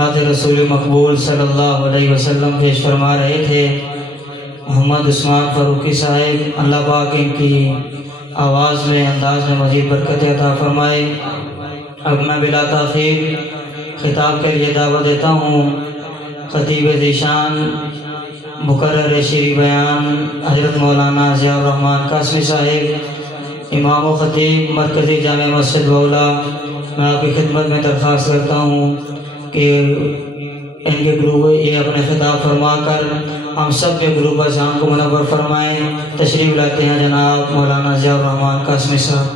نعت رسول مقبول صلی اللہ علیہ وسلم پیش فرما رہے تھے محمد عثمان فاروقی صاحب، اللہ پاک ان کی آواز میں انداز میں مزید برکت عطا فرمائے۔ اب میں بلا تاخیر خطاب کے لیے دعوت دیتا ہوں خطیب ذیشان مقرر شیریں بیان حضرت مولانا ضیاء الرحمن قاسمی صاحب، امام و خطیب مرکزی جامع مسجد بولا۔ میں آپ کی خدمت میں درخواست کرتا ہوں کہ ان کے گروپ یہ اپنے خطاب فرما کر ہم سب کے گروپ اذان کو منور فرمائیں۔ تشریف لاتے ہیں جناب مولانا ضیاء الرحمن قاسمی صاحب۔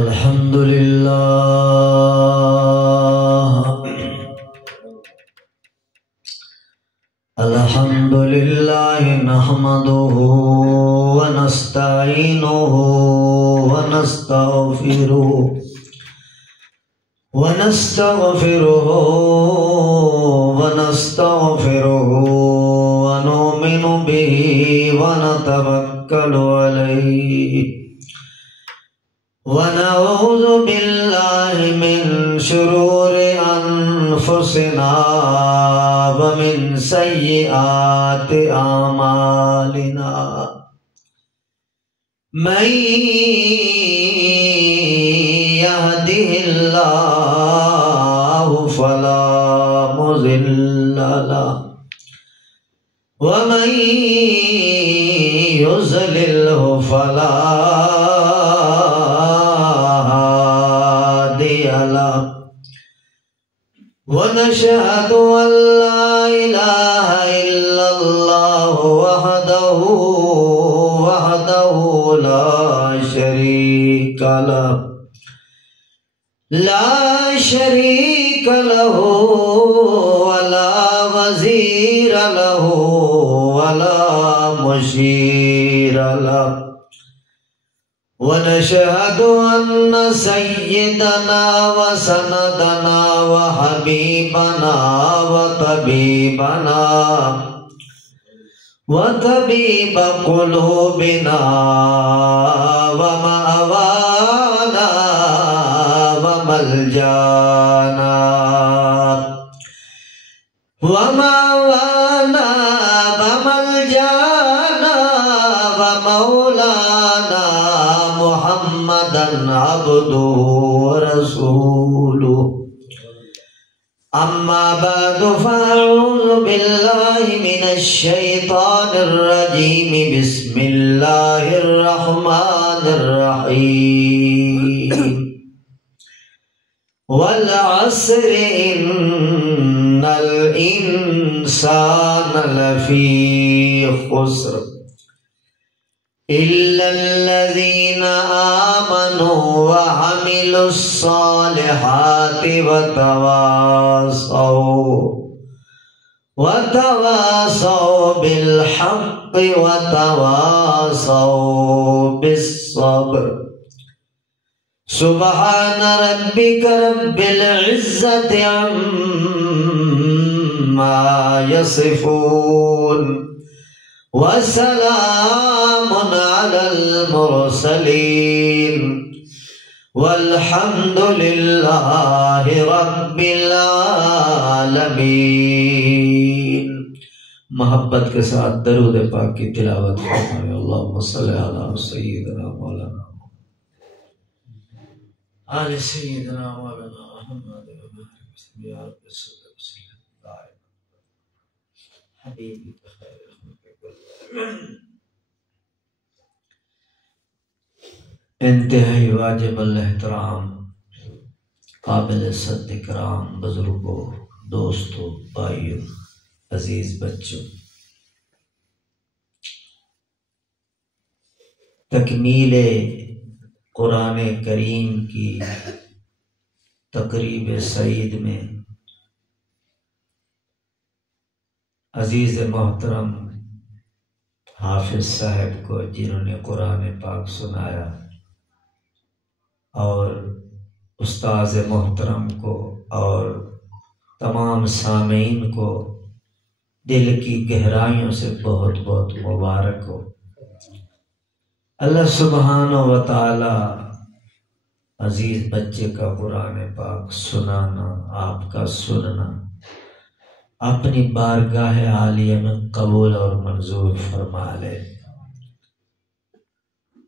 الحمدللہ الحمدللہ نحمده ونستعینه ونستغفره ونؤمن به ونتوکل علیہ ونعوذ باللہ من شرور انفسنا ومن سیئات اعمالنا من یہدہ اللہ فلا مضل لہ ومن یضللہ فلا ونشهد أن لا إله إلا الله وحده لا شريك له ولا وزير له ولا مشير له ونشهد أن سيدنا وسندنا وحبيبنا وطبيب قلوبنا ومأوانا وملجانا ومولانا محمدًا عبده ورسوله أما بعد فأعوذ بالله من الشيطان الرجيم بسم الله الرحمن الرحيم والعصر إن الإنسان لفي خسر إلا الذين آمنوا وعملوا الصالحات وتواصوا بالحق وتواصوا بالصبر سبحان ربك رب العزة عما يصفون وسلام على المرسلين والحمد لله رب العالمين۔ محبت کے ساتھ درود پاک کی تلاوت فرمائیں۔ اللہم صلی علی سیدنا مولانا آل سیدنا مولانا محمد یا رب صلی اللہ علیہ حبیبی خیر انتہائی واجب الاحترام قابل عزت اکرام بزرگوں، دوستوں، بھائیوں، عزیز بچوں، تکمیل قرآن کریم کی تقریب سعید میں عزیز محترم حافظ صاحب کو، جنہوں نے قرآن پاک سنایا اور استاذ محترم کو اور تمام سامعین کو دل کی گہرائیوں سے بہت بہت مبارک ہو۔ اللہ سبحانہ و تعالی عزیز بچے کا قرآن پاک سنانا، آپ کا سننا اپنی بارگاہ عالیہ میں قبول اور منظور فرما لے۔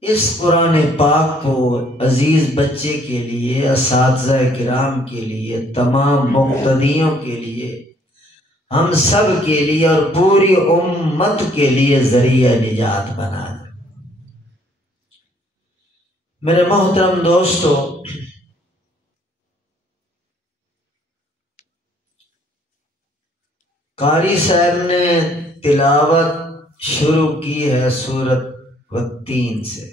اس قرآن پاک کو عزیز بچے کے لیے، اساتذہ کرام کے لیے، تمام مقتدیوں کے لیے، ہم سب کے لیے اور پوری امت کے لیے ذریعہ نجات بنا دے۔ میرے محترم دوستو، قاری صاحب نے تلاوت شروع کی ہے سورۃ والتین سے،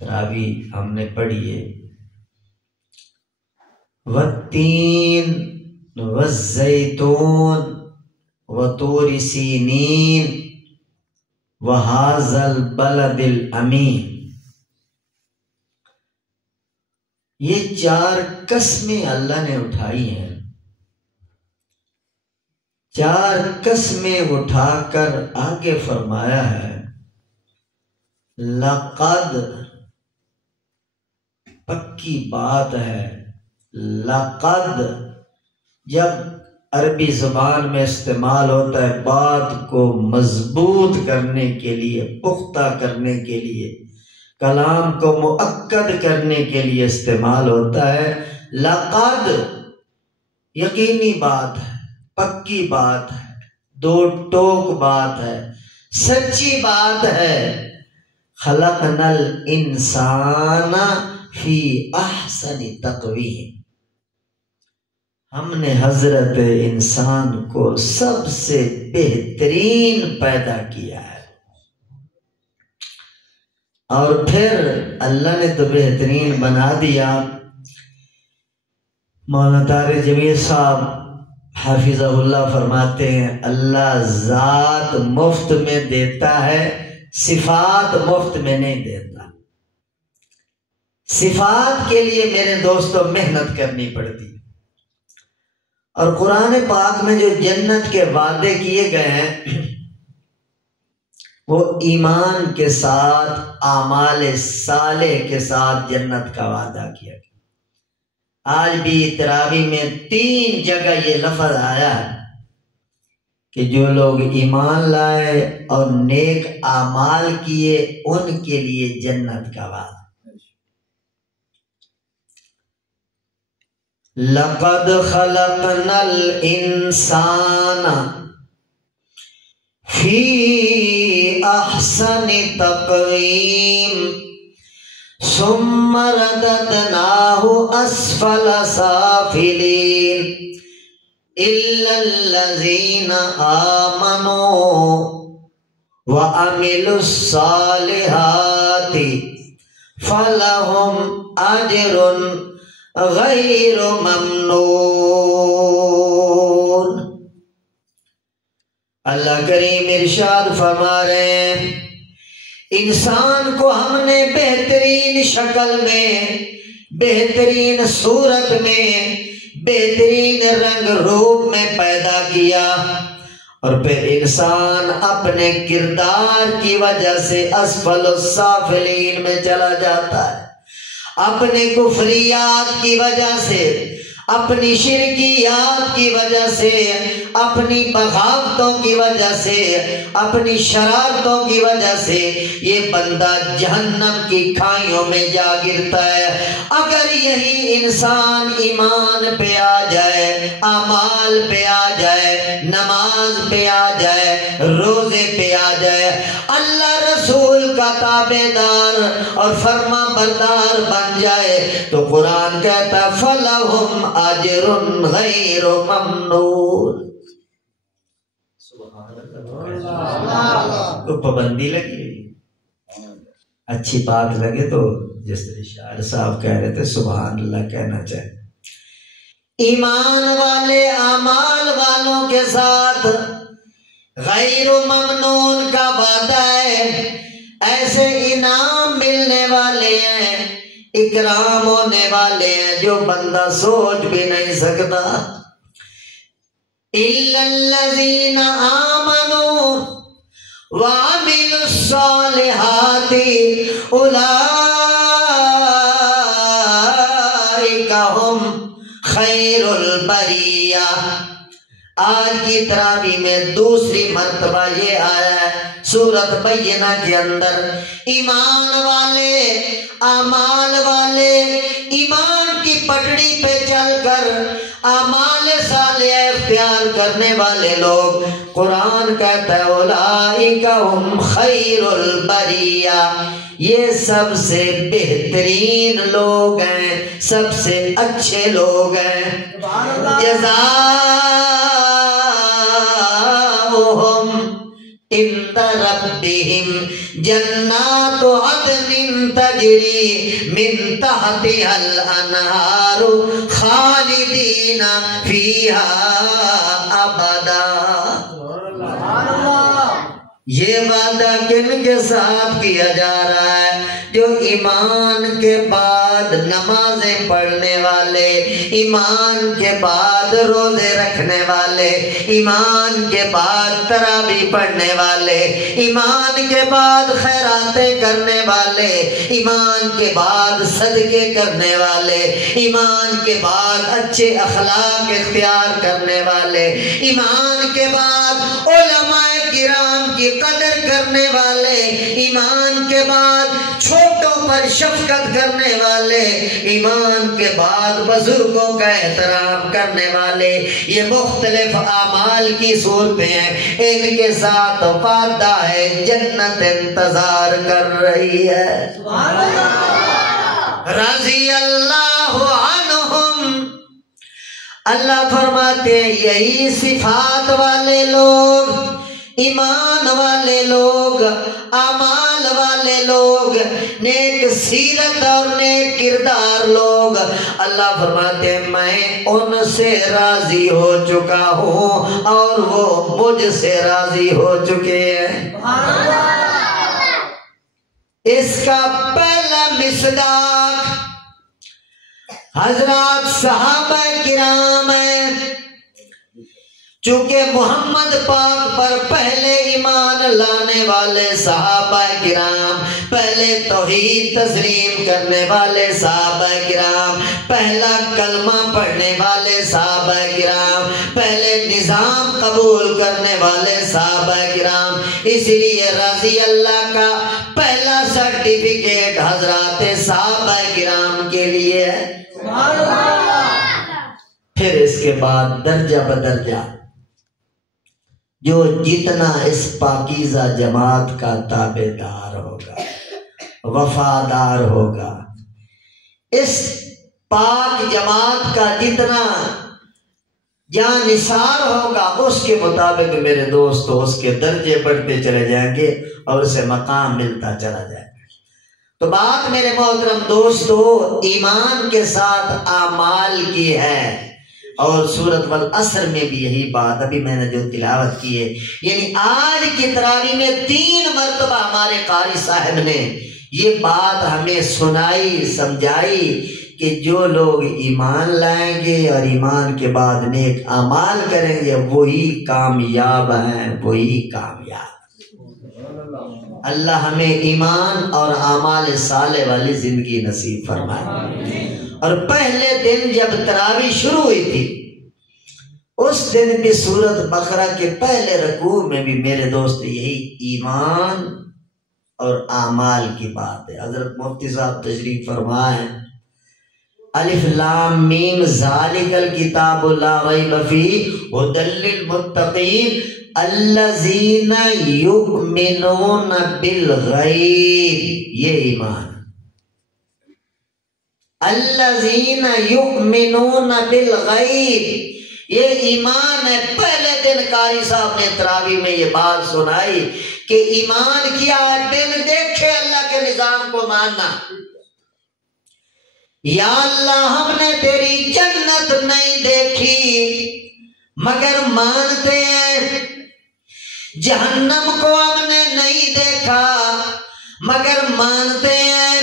تراویح ہم نے پڑھی ہے، والتین والزیتون وطور سینین وہذا البلد الامین۔ یہ 4 قسمیں اللہ نے اٹھائی ہیں، 4 قسمیں اٹھا کر آگے فرمایا ہے لقد، پکی بات ہے۔ لقد جب عربی زبان میں استعمال ہوتا ہے بات کو مضبوط کرنے کے لیے، پختہ کرنے کے لیے، کلام کو مؤکد کرنے کے لیے استعمال ہوتا ہے۔ لقد یقینی بات ہے، پکی بات ہے، دو ٹوک بات ہے، سچی بات ہے۔ خلقنا الانسان فی احسن تقویم، ہم نے حضرت انسان کو سب سے بہترین پیدا کیا ہے، اور پھر اللہ نے تو بہترین بنا دیا۔ مولانا طارق جمیل صاحب حافظہ اللہ فرماتے ہیں اللہ ذات مفت میں دیتا ہے، صفات مفت میں نہیں دیتا۔ صفات کے لیے میرے دوستو محنت کرنی پڑتی، اور قرآن پاک میں جو جنت کے وعدے کیے گئے ہیں وہ ایمان کے ساتھ، اعمال صالح کے ساتھ جنت کا وعدہ کیا گیا۔ آج بھی تراویح میں 3 جگہ یہ لفظ آیا ہے کہ جو لوگ ایمان لائے اور نیک اعمال کیے ان کے لیے جنت کا وعدہ۔ لقد خلقنا الانسان فی احسن تقویم ثم رددناہ اسفل سافلین الا الذین آمنوا وعملوا الصالحات فلہم اجر غیر ممنون۔ اللہ کریم ارشاد فرما رہے ہیں انسان کو ہم نے بہترین شکل میں، بہترین صورت میں، بہترین رنگ روپ میں پیدا کیا، اور پھر انسان اپنے کردار کی وجہ سے اسفل السافلین میں چلا جاتا ہے، اپنے کفریات کی وجہ سے، اپنی شرکیات کی وجہ سے، اپنی بغاوتوں کی وجہ سے، اپنی شرارتوں کی وجہ سے یہ بندہ جہنم کی کھائیوں میں جا گرتا ہے۔ اگر یہی انسان ایمان پہ آ جائے، اعمال پہ آ جائے، نماز پہ آ جائے، روزے پہ آ جائے، اللہ رسول کا تابعدار اور فرما بردار بن جائے، تو قرآن کہتا فَلَهُمْ أَجْرٌ غَيْرُ مَمْنُونٍ۔ تو پابندی لگی، اچھی بات لگے تو جس طرح شاعر صاحب کہہ رہے تھے سبحان اللہ کہنا چاہیے۔ ایمان والے اعمال والوں کے ساتھ غیر ممنون کا وعدہ ہے، ایسے انعام ملنے والے ہیں اکرام ہونے والے ہیں جو بندہ سوچ بھی نہیں سکتا. اِلَّا الَّذِينَ آمَنُوا وَعَمِلُوا الصَّالِحَاتِ أُولَئِكَ هُمْ خَيْرُ الْبَرِيَّةِ. آج کی تراویح میں دوسری مرتبہ یہ آیا ہے سورۃ بینہ کے اندر. ایمان والے، اعمال والے، ایمان کی پٹڑی پہ چل کر اعمال صالحہ اختیار کرنے والے لوگ، قرآن کہتا ہے اولئک ہم خیر البریہ، یہ سب سے بہترین لوگ ہیں، سب سے اچھے لوگ ہیں. جزاؤہم عند ربہم جنات عدن تجری من تحتها الانہار خالدین فیہا ابدا. یہ وعدہ کن کے ساتھ کیا جا رہا ہے؟ جو ایمان کے بعد نمازیں پڑھنے والے، ایمان کے بعد روزے رکھنے والے، ایمان کے بعد تراویح پڑھنے والے، ایمان کے بعد خیراتیں کرنے والے، ایمان کے بعد صدقے کرنے والے، ایمان کے بعد اچھے اخلاق اختیار کرنے والے، ایمان کے بعد علماء کرام کی قدر کرنے والے، ایمان کے بعد چھوٹوں پر شفقت کرنے والے، ایمان کے بعد بزرگوں کا احترام کرنے والے، یہ مختلف اعمال کی صورتیں ہیں. ان کے ساتھ وعدہ ہے جنت انتظار کر رہی ہے. رضی اللہ عنہم، اللہ فرماتے ہیں یہی صفات والے لوگ، ایمان والے لوگ، اعمال والے لوگ، نیک سیرت اور نیک کردار لوگ، اللہ فرماتے ہیں میں ان سے راضی ہو چکا ہوں اور وہ مجھ سے راضی ہو چکے ہیں. اس کا پہلا مصداق حضرات صحابہ کرام ہیں. چونکہ محمد پاک پر پہلے ایمان لانے والے صحابہ کرام، پہلے توحید تسلیم کرنے والے صحابہ کرام، پہلا کلمہ پڑھنے والے صحابہ کرام، پہلے نظام قبول کرنے والے صحابہ کرام، اس لیے رضی اللہ کا پہلا سرٹیفکیٹ حضرات صحابہ کرام کے لیے ہے. پھر اس کے بعد درجہ بدرجہ جو جتنا اس پاکیزہ جماعت کا تابعدار ہوگا، وفادار ہوگا، اس پاک جماعت کا جتنا جانثار ہوگا، اس کے مطابق میرے دوستو اس کے درجے بڑھتے چلے جائیں گے اور اسے مقام ملتا چلا جائے گا. تو بات میرے محترم دوستو ایمان کے ساتھ اعمال کی ہے، اور سورۃ والعصر میں بھی یہی بات ابھی میں نے جو تلاوت کی ہے، یعنی آج کی تراویح میں 3 مرتبہ ہمارے قاری صاحب نے یہ بات ہمیں سنائی، سمجھائی کہ جو لوگ ایمان لائیں گے اور ایمان کے بعد نیک اعمال کریں گے وہی کامیاب ہیں، وہی کامیاب. اللہ ہمیں ایمان اور اعمال صالح والی زندگی نصیب فرمائے. اور پہلے دن جب تراویح شروع ہوئی تھی اس دن بھی سورۃ بقرہ کے پہلے رکوع میں بھی میرے دوست یہی ایمان اور اعمال کی بات ہے. حضرت مفتی صاحب تشریف فرمائیں الف لام میم ذالک الکتاب لا ریب فیہ ھدی للمتقین الذین یؤمنون بالغیب. یہ ایمان الذین یؤمنون بالغیب، یہ ایمان ہے. پہلے دن قاری صاحب نے تراویح میں یہ بات سنائی کہ ایمان کیا ہے؟ بن دیکھے اللہ کے نظام کو ماننا. یا اللہ ہم نے تیری جنت نہیں دیکھی مگر مانتے ہیں، جہنم کو ہم نے نہیں دیکھا مگر مانتے ہیں،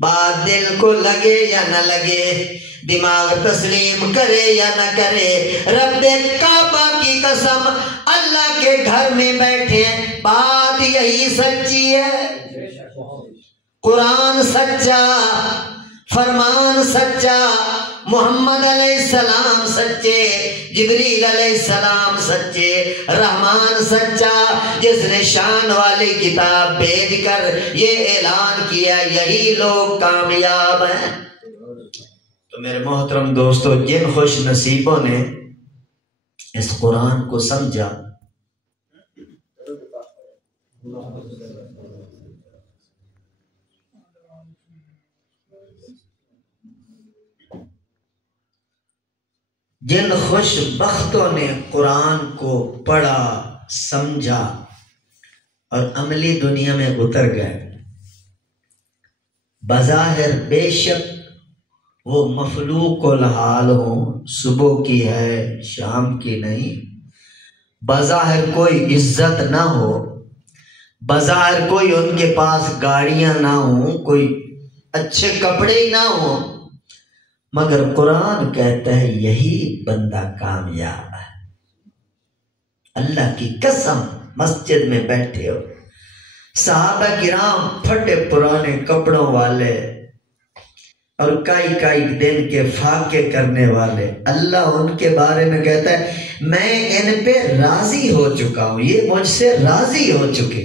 بات دل کو لگے یا نہ لگے، دماغ تسلیم کرے یا نہ کرے، رب کعبہ کی قسم اللہ کے گھر میں بیٹھے ہیں، بات یہی سچی ہے۔ قرآن سچا، فرمان سچا، محمد علیہ السلام سچے، جبریل علیہ السلام سچے، رحمان سچا، جس نے شان والی کتاب بھیج کر یہ اعلان کیا یہی لوگ کامیاب ہیں۔ تو میرے محترم دوستو، جن خوش نصیبوں نے اس قرآن کو سمجھا، جن خوش بختوں نے قرآن کو پڑھا، سمجھا اور عملی دنیا میں اتر گئے، بظاہر بے شک وہ مخلوق الحال ہوں، صبح کی ہے شام کی نہیں، بظاہر کوئی عزت نہ ہو، بظاہر کوئی ان کے پاس گاڑیاں نہ ہوں، کوئی اچھے کپڑے ہی نہ ہوں، مگر قرآن کہتا ہے یہی بندہ کامیاب ہے۔ اللہ کی قسم، مسجد میں بیٹھے ہو، صحابہ کرام پھٹے پرانے کپڑوں والے اور کئی دن کے فاقے کرنے والے، اللہ ان کے بارے میں کہتا ہے میں ان پہ راضی ہو چکا ہوں، یہ مجھ سے راضی ہو چکے،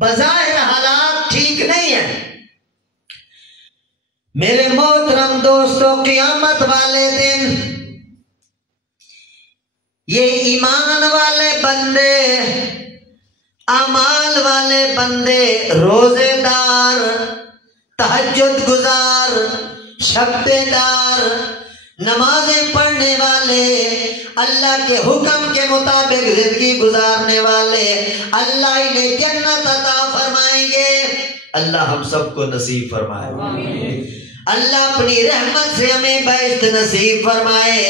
بظاہر حالات ٹھیک نہیں ہیں۔ میرے محترم دوستو، قیامت والے دن یہ ایمان والے بندے، اعمال والے بندے، روزے دار، تہجد گزار، شب بیدار، نمازیں پڑھنے والے، اللہ کے حکم کے مطابق زندگی گزارنے والے، اللہ انہیں جنت عطا فرمائیں گے۔ اللہ ہم سب کو نصیب فرمائے، اللہ اپنی رحمت سے ہمیں بہشت نصیب فرمائے۔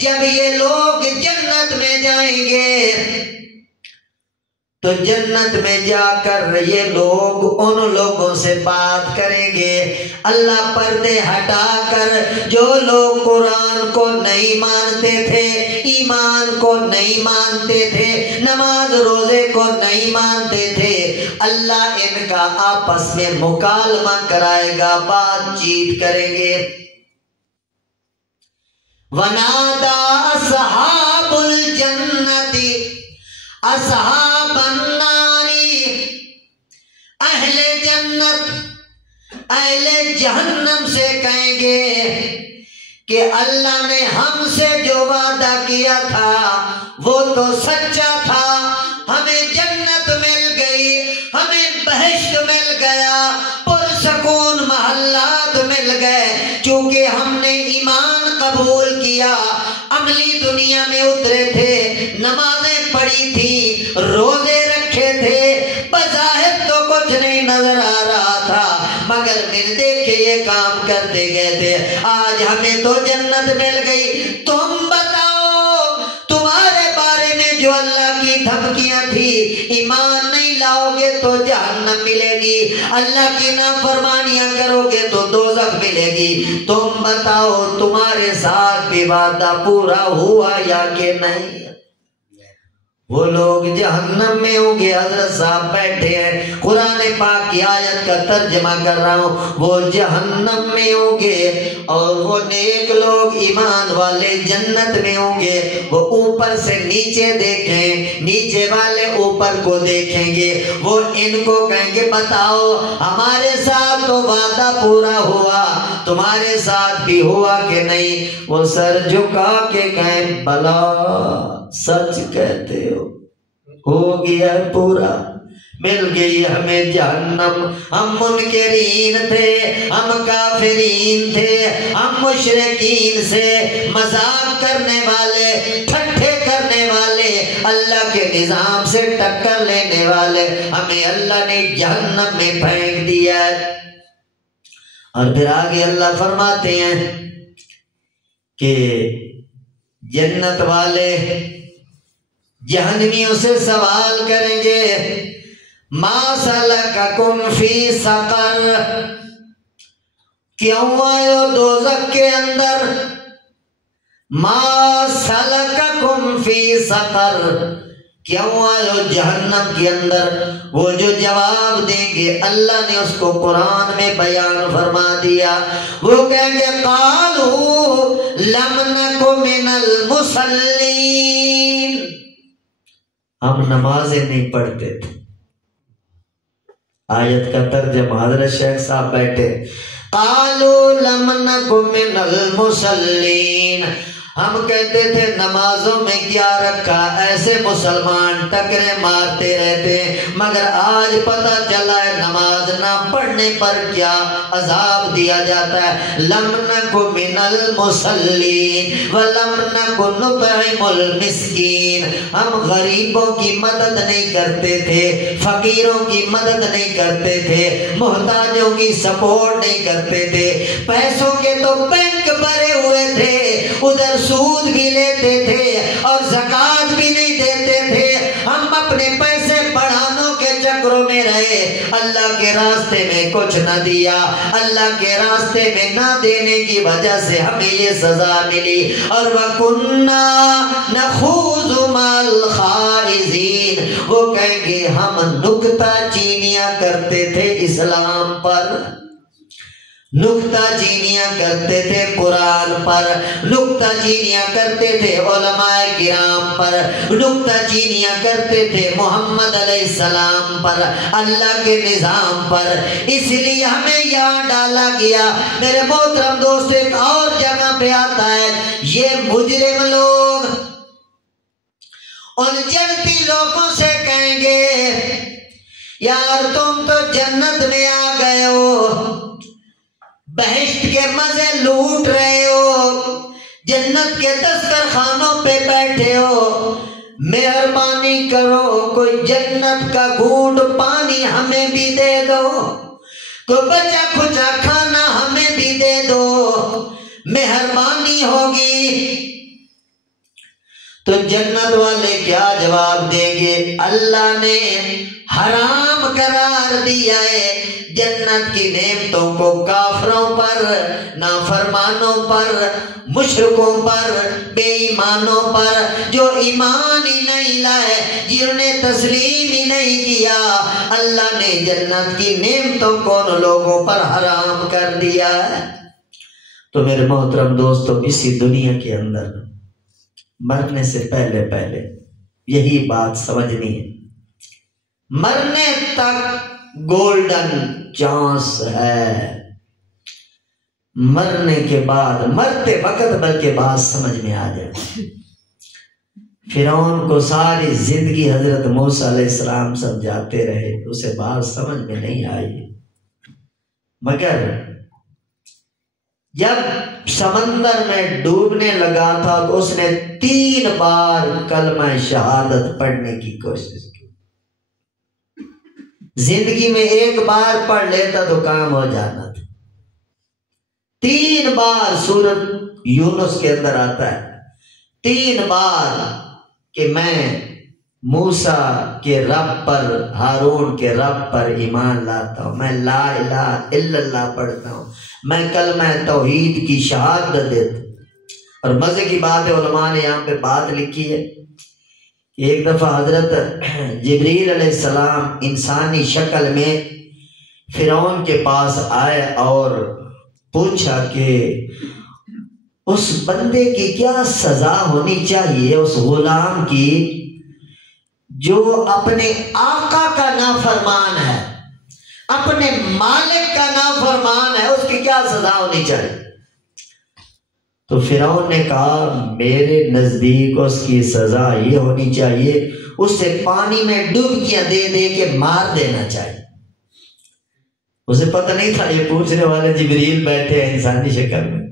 جب یہ لوگ جنت میں جائیں گے تو جنت میں جا کر یہ لوگ ان لوگوں سے بات کریں گے، اللہ پردے ہٹا کر جو لوگ قرآن کو نہیں مانتے تھے، ایمان کو نہیں مانتے تھے، نماز روزے کو نہیں مانتے تھے، اللہ ان کا آپس میں مکالمہ کرائے گا، بات چیت کریں گے۔ وَنَادَى أَصْحَابُ الْجَنَّةِ أَصْحَابَ النَّارِ، اہل جنت اہل جہنم سے کہیں گے کہ اللہ نے ہم سے جو وعدہ کیا تھا وہ تو سچا تھا، ہمیں جنت مل گئی، ہمیں بہشت مل گیا، پرسکون محلات مل گئے، چونکہ ہم نے ایمان قبول کیا، عملی دنیا میں اترے تھے، نمازیں پڑھی تھی، روزے رکھے تھے، بظاہر تو کچھ نہیں نظر آ رہا تھا مگر دل دیکھ کے یہ کام کرتے گئے تھے، آج ہمیں تو جنت مل گئی۔ تم بتاؤ تمہارے بارے میں جو اللہ کی دھمکیاں تھی، ایمان نہیں لاؤ گے تو جہنم ملے گی، اللہ کی نافرمانیاں کرو گے تو دوزخ ملے گی، تم بتاؤ تمہارے ساتھ بھی وعدہ پورا ہوا یا کہ نہیں؟ وہ لوگ جہنم میں ہوں گے، حضرت صاحب بیٹھے ہیں، قرآن پاک کی آیت کا ترجمہ کر رہا ہوں، وہ جہنم میں ہوں گے اور وہ نیک لوگ ایمان والے جنت میں ہوں گے، وہ اوپر سے نیچے دیکھیں، نیچے والے اوپر کو دیکھیں گے، وہ ان کو کہیں گے بتاؤ ہمارے ساتھ تو وعدہ پورا ہوا، تمہارے ساتھ بھی ہوا کہ نہیں؟ وہ سر جھکا کے کہیں بلا سچ کہتے ہو گیا پورا، مل گئی ہمیں جہنم، ہم منکرین تھے، ہم کافرین تھے، ہم مشرکین سے مذاق کرنے والے، ٹھٹھے کرنے والے، اللہ کے نظام سے ٹکر لینے والے، ہمیں اللہ نے جہنم میں پھینک دیا۔ اور پھر آگے اللہ فرماتے ہیں کہ جنت والے جہنمیوں سے سوال کریں گے ما سلککم فی سقر، کیوں آئے ہو دوزخ کے اندر؟ ما سلککم فی سقر، کیوں آئے ہو جہنم کے اندر؟ وہ جو جواب دیں گے اللہ نے اس کو قرآن میں بیان فرما دیا، وہ کہیں گے قالوا لم نک من المصلین، ہم نمازیں نہیں پڑھتے تھے۔ آیت کا ترجمہ حضرت شیخ صاحب بیٹھے، قالوا لم نک من المصلین، ہم کہتے تھے نمازوں میں کیا رکھا، ایسے مسلمان ٹکرے مارتے رہتے، مگر آج پتہ چلا ہے نماز نہ پڑھنے پر کیا عذاب دیا جاتا ہے۔ لم نک من المصلین ولم نک نطعم المسکین، ہم غریبوں کی مدد نہیں کرتے تھے، فقیروں کی مدد نہیں کرتے تھے، محتاجوں کی سپورٹ نہیں کرتے تھے، پیسوں کے تو بینک بھرے ہوئے تھے، ادھر سود بھی لیتے تھے اور زکوٰۃ بھی نہیں دیتے تھے، ہم اپنے پیسے بڑھانوں کے چکروں میں رہے، اللہ کے راستے میں کچھ نہ دیا، اللہ کے راستے میں نہ دینے کی وجہ سے ہمیں یہ سزا ملی۔ اور وَكُنَّا نَخُوضُ مَعَ الْخَائِضِينَ، وہ کہیں گے ہم نکتہ چینیاں کرتے تھے اسلام پر، نکتہ چینیاں کرتے تھے قرآن پر، نکتہ چینیاں کرتے تھے علماء کرام پر، نکتہ چینیاں کرتے تھے محمد علیہ السلام پر، اللہ کے نظام پر، اس لیے ہمیں یہاں ڈالا گیا۔ میرے محترم دوست، ایک اور جگہ پہ آتا ہے، یہ مجرم لوگ ان جنتی لوگوں سے کہیں گے یار تم تو جنت میں آ گئے ہو، بہشت کے مزے لوٹ رہے ہو، جنت کے دسترخوانوں پہ بیٹھے ہو، مہربانی کرو کوئی جنت کا گھونٹ پانی ہمیں بھی دے دو، کوئی بچا کھچا کھانا ہمیں بھی دے دو، مہربانی ہوگی۔ تو جنت والے کیا جواب دیں گے؟ اللہ نے حرام قرار دیا ہے جنت کی نعمتوں کو کافروں پر، نافرمانوں پر، مشرکوں پر، بے ایمانوں پر، جو ایمان ہی نہیں لائے، جنہوں نے تسلیم ہی نہیں کیا، اللہ نے جنت کی نعمتوں کو ان لوگوں پر حرام کر دیا ہے۔ تو میرے محترم دوستو، اسی دنیا کے اندر مرنے سے پہلے پہلے یہی بات سمجھنی ہے، مرنے تک گولڈن چانس ہے، مرنے کے بعد، مرتے وقت بلکہ بات سمجھ میں آ جائے۔ فرعون کو ساری زندگی حضرت موسیٰ علیہ السلام سمجھاتے رہے، اسے بات سمجھ میں نہیں آئی، مگر جب سمندر میں ڈوبنے لگا تھا تو اس نے 3 بار کلمہ شہادت پڑھنے کی کوشش کی۔ زندگی میں 1 بار پڑھ لیتا تو کام ہو جانا تھا، 3 بار سورۃ یونس کے اندر آتا ہے، 3 بار کہ میں موسیٰ کے رب پر، ہارون کے رب پر ایمان لاتا ہوں، میں لا الہ الا اللہ پڑھتا ہوں، میں کلمہ توحید کی شہادت دیتا ہوں۔ اور مزے کی بات ہے، علماء نے یہاں پہ بات لکھی ہے کہ ایک دفعہ حضرت جبریل علیہ السلام انسانی شکل میں فرعون کے پاس آئے اور پوچھا کہ اس بندے کی کیا سزا ہونی چاہیے، اس غلام کی جو اپنے آقا کا نافرمان ہے، اپنے مالک کا نافرمان ہے، اس کی کیا سزا ہونی چاہیے؟ تو فرعون نے کہا میرے نزدیک اس کی سزا یہ ہونی چاہیے، اسے پانی میں ڈبکیاں دے دے کے مار دینا چاہیے۔ اسے پتہ نہیں تھا یہ پوچھنے والے جبریل بیٹھے ہیں انسانی شکل میں۔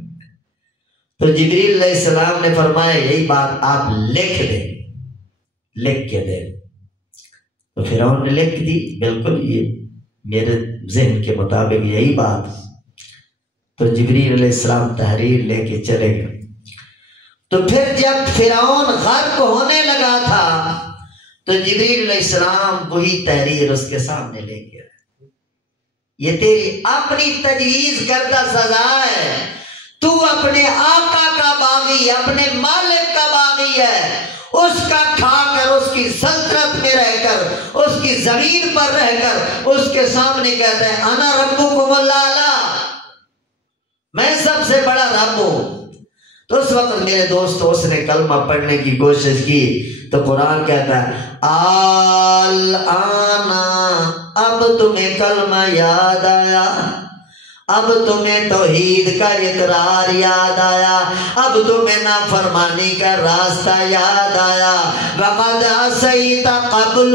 تو جبریل علیہ السلام نے فرمایا یہی بات آپ لکھ دیں، لکھ کے دیں۔ تو فرعون نے لکھ دی، بالکل یہ میرے ذہن کے مطابق یہی بات۔ تو جبریل علیہ السلام تحریر لے کے چلے گئے۔ تو پھر جب فرعون غرق ہونے لگا تھا تو جبریل علیہ السلام وہی تحریر اس کے سامنے لے کے آئے۔ یہ تیری اپنی تجویز کردہ سزا ہے. تو اپنے آقا کا باغی، اپنے مالک کا باغی ہے، اس کا کھا کر، اس کی سلطنت میں رہ کر، اس کی زمین پر رہ کر اس کے سامنے کہتا ہے انا ربکم الاعلی، میں سب سے بڑا رب ہوں. تو اس وقت میرے دوستو اس نے کلمہ پڑھنے کی کوشش کی تو قرآن کہتا ہے آنا، اب تمہیں کلمہ یاد آیا، اب تمہیں توحید کا اقرار یاد آیا، اب تمہیں نافرمانی کا راستہ یاد آیا. وَقَدْ عَصَيْتَ قَبْلُ،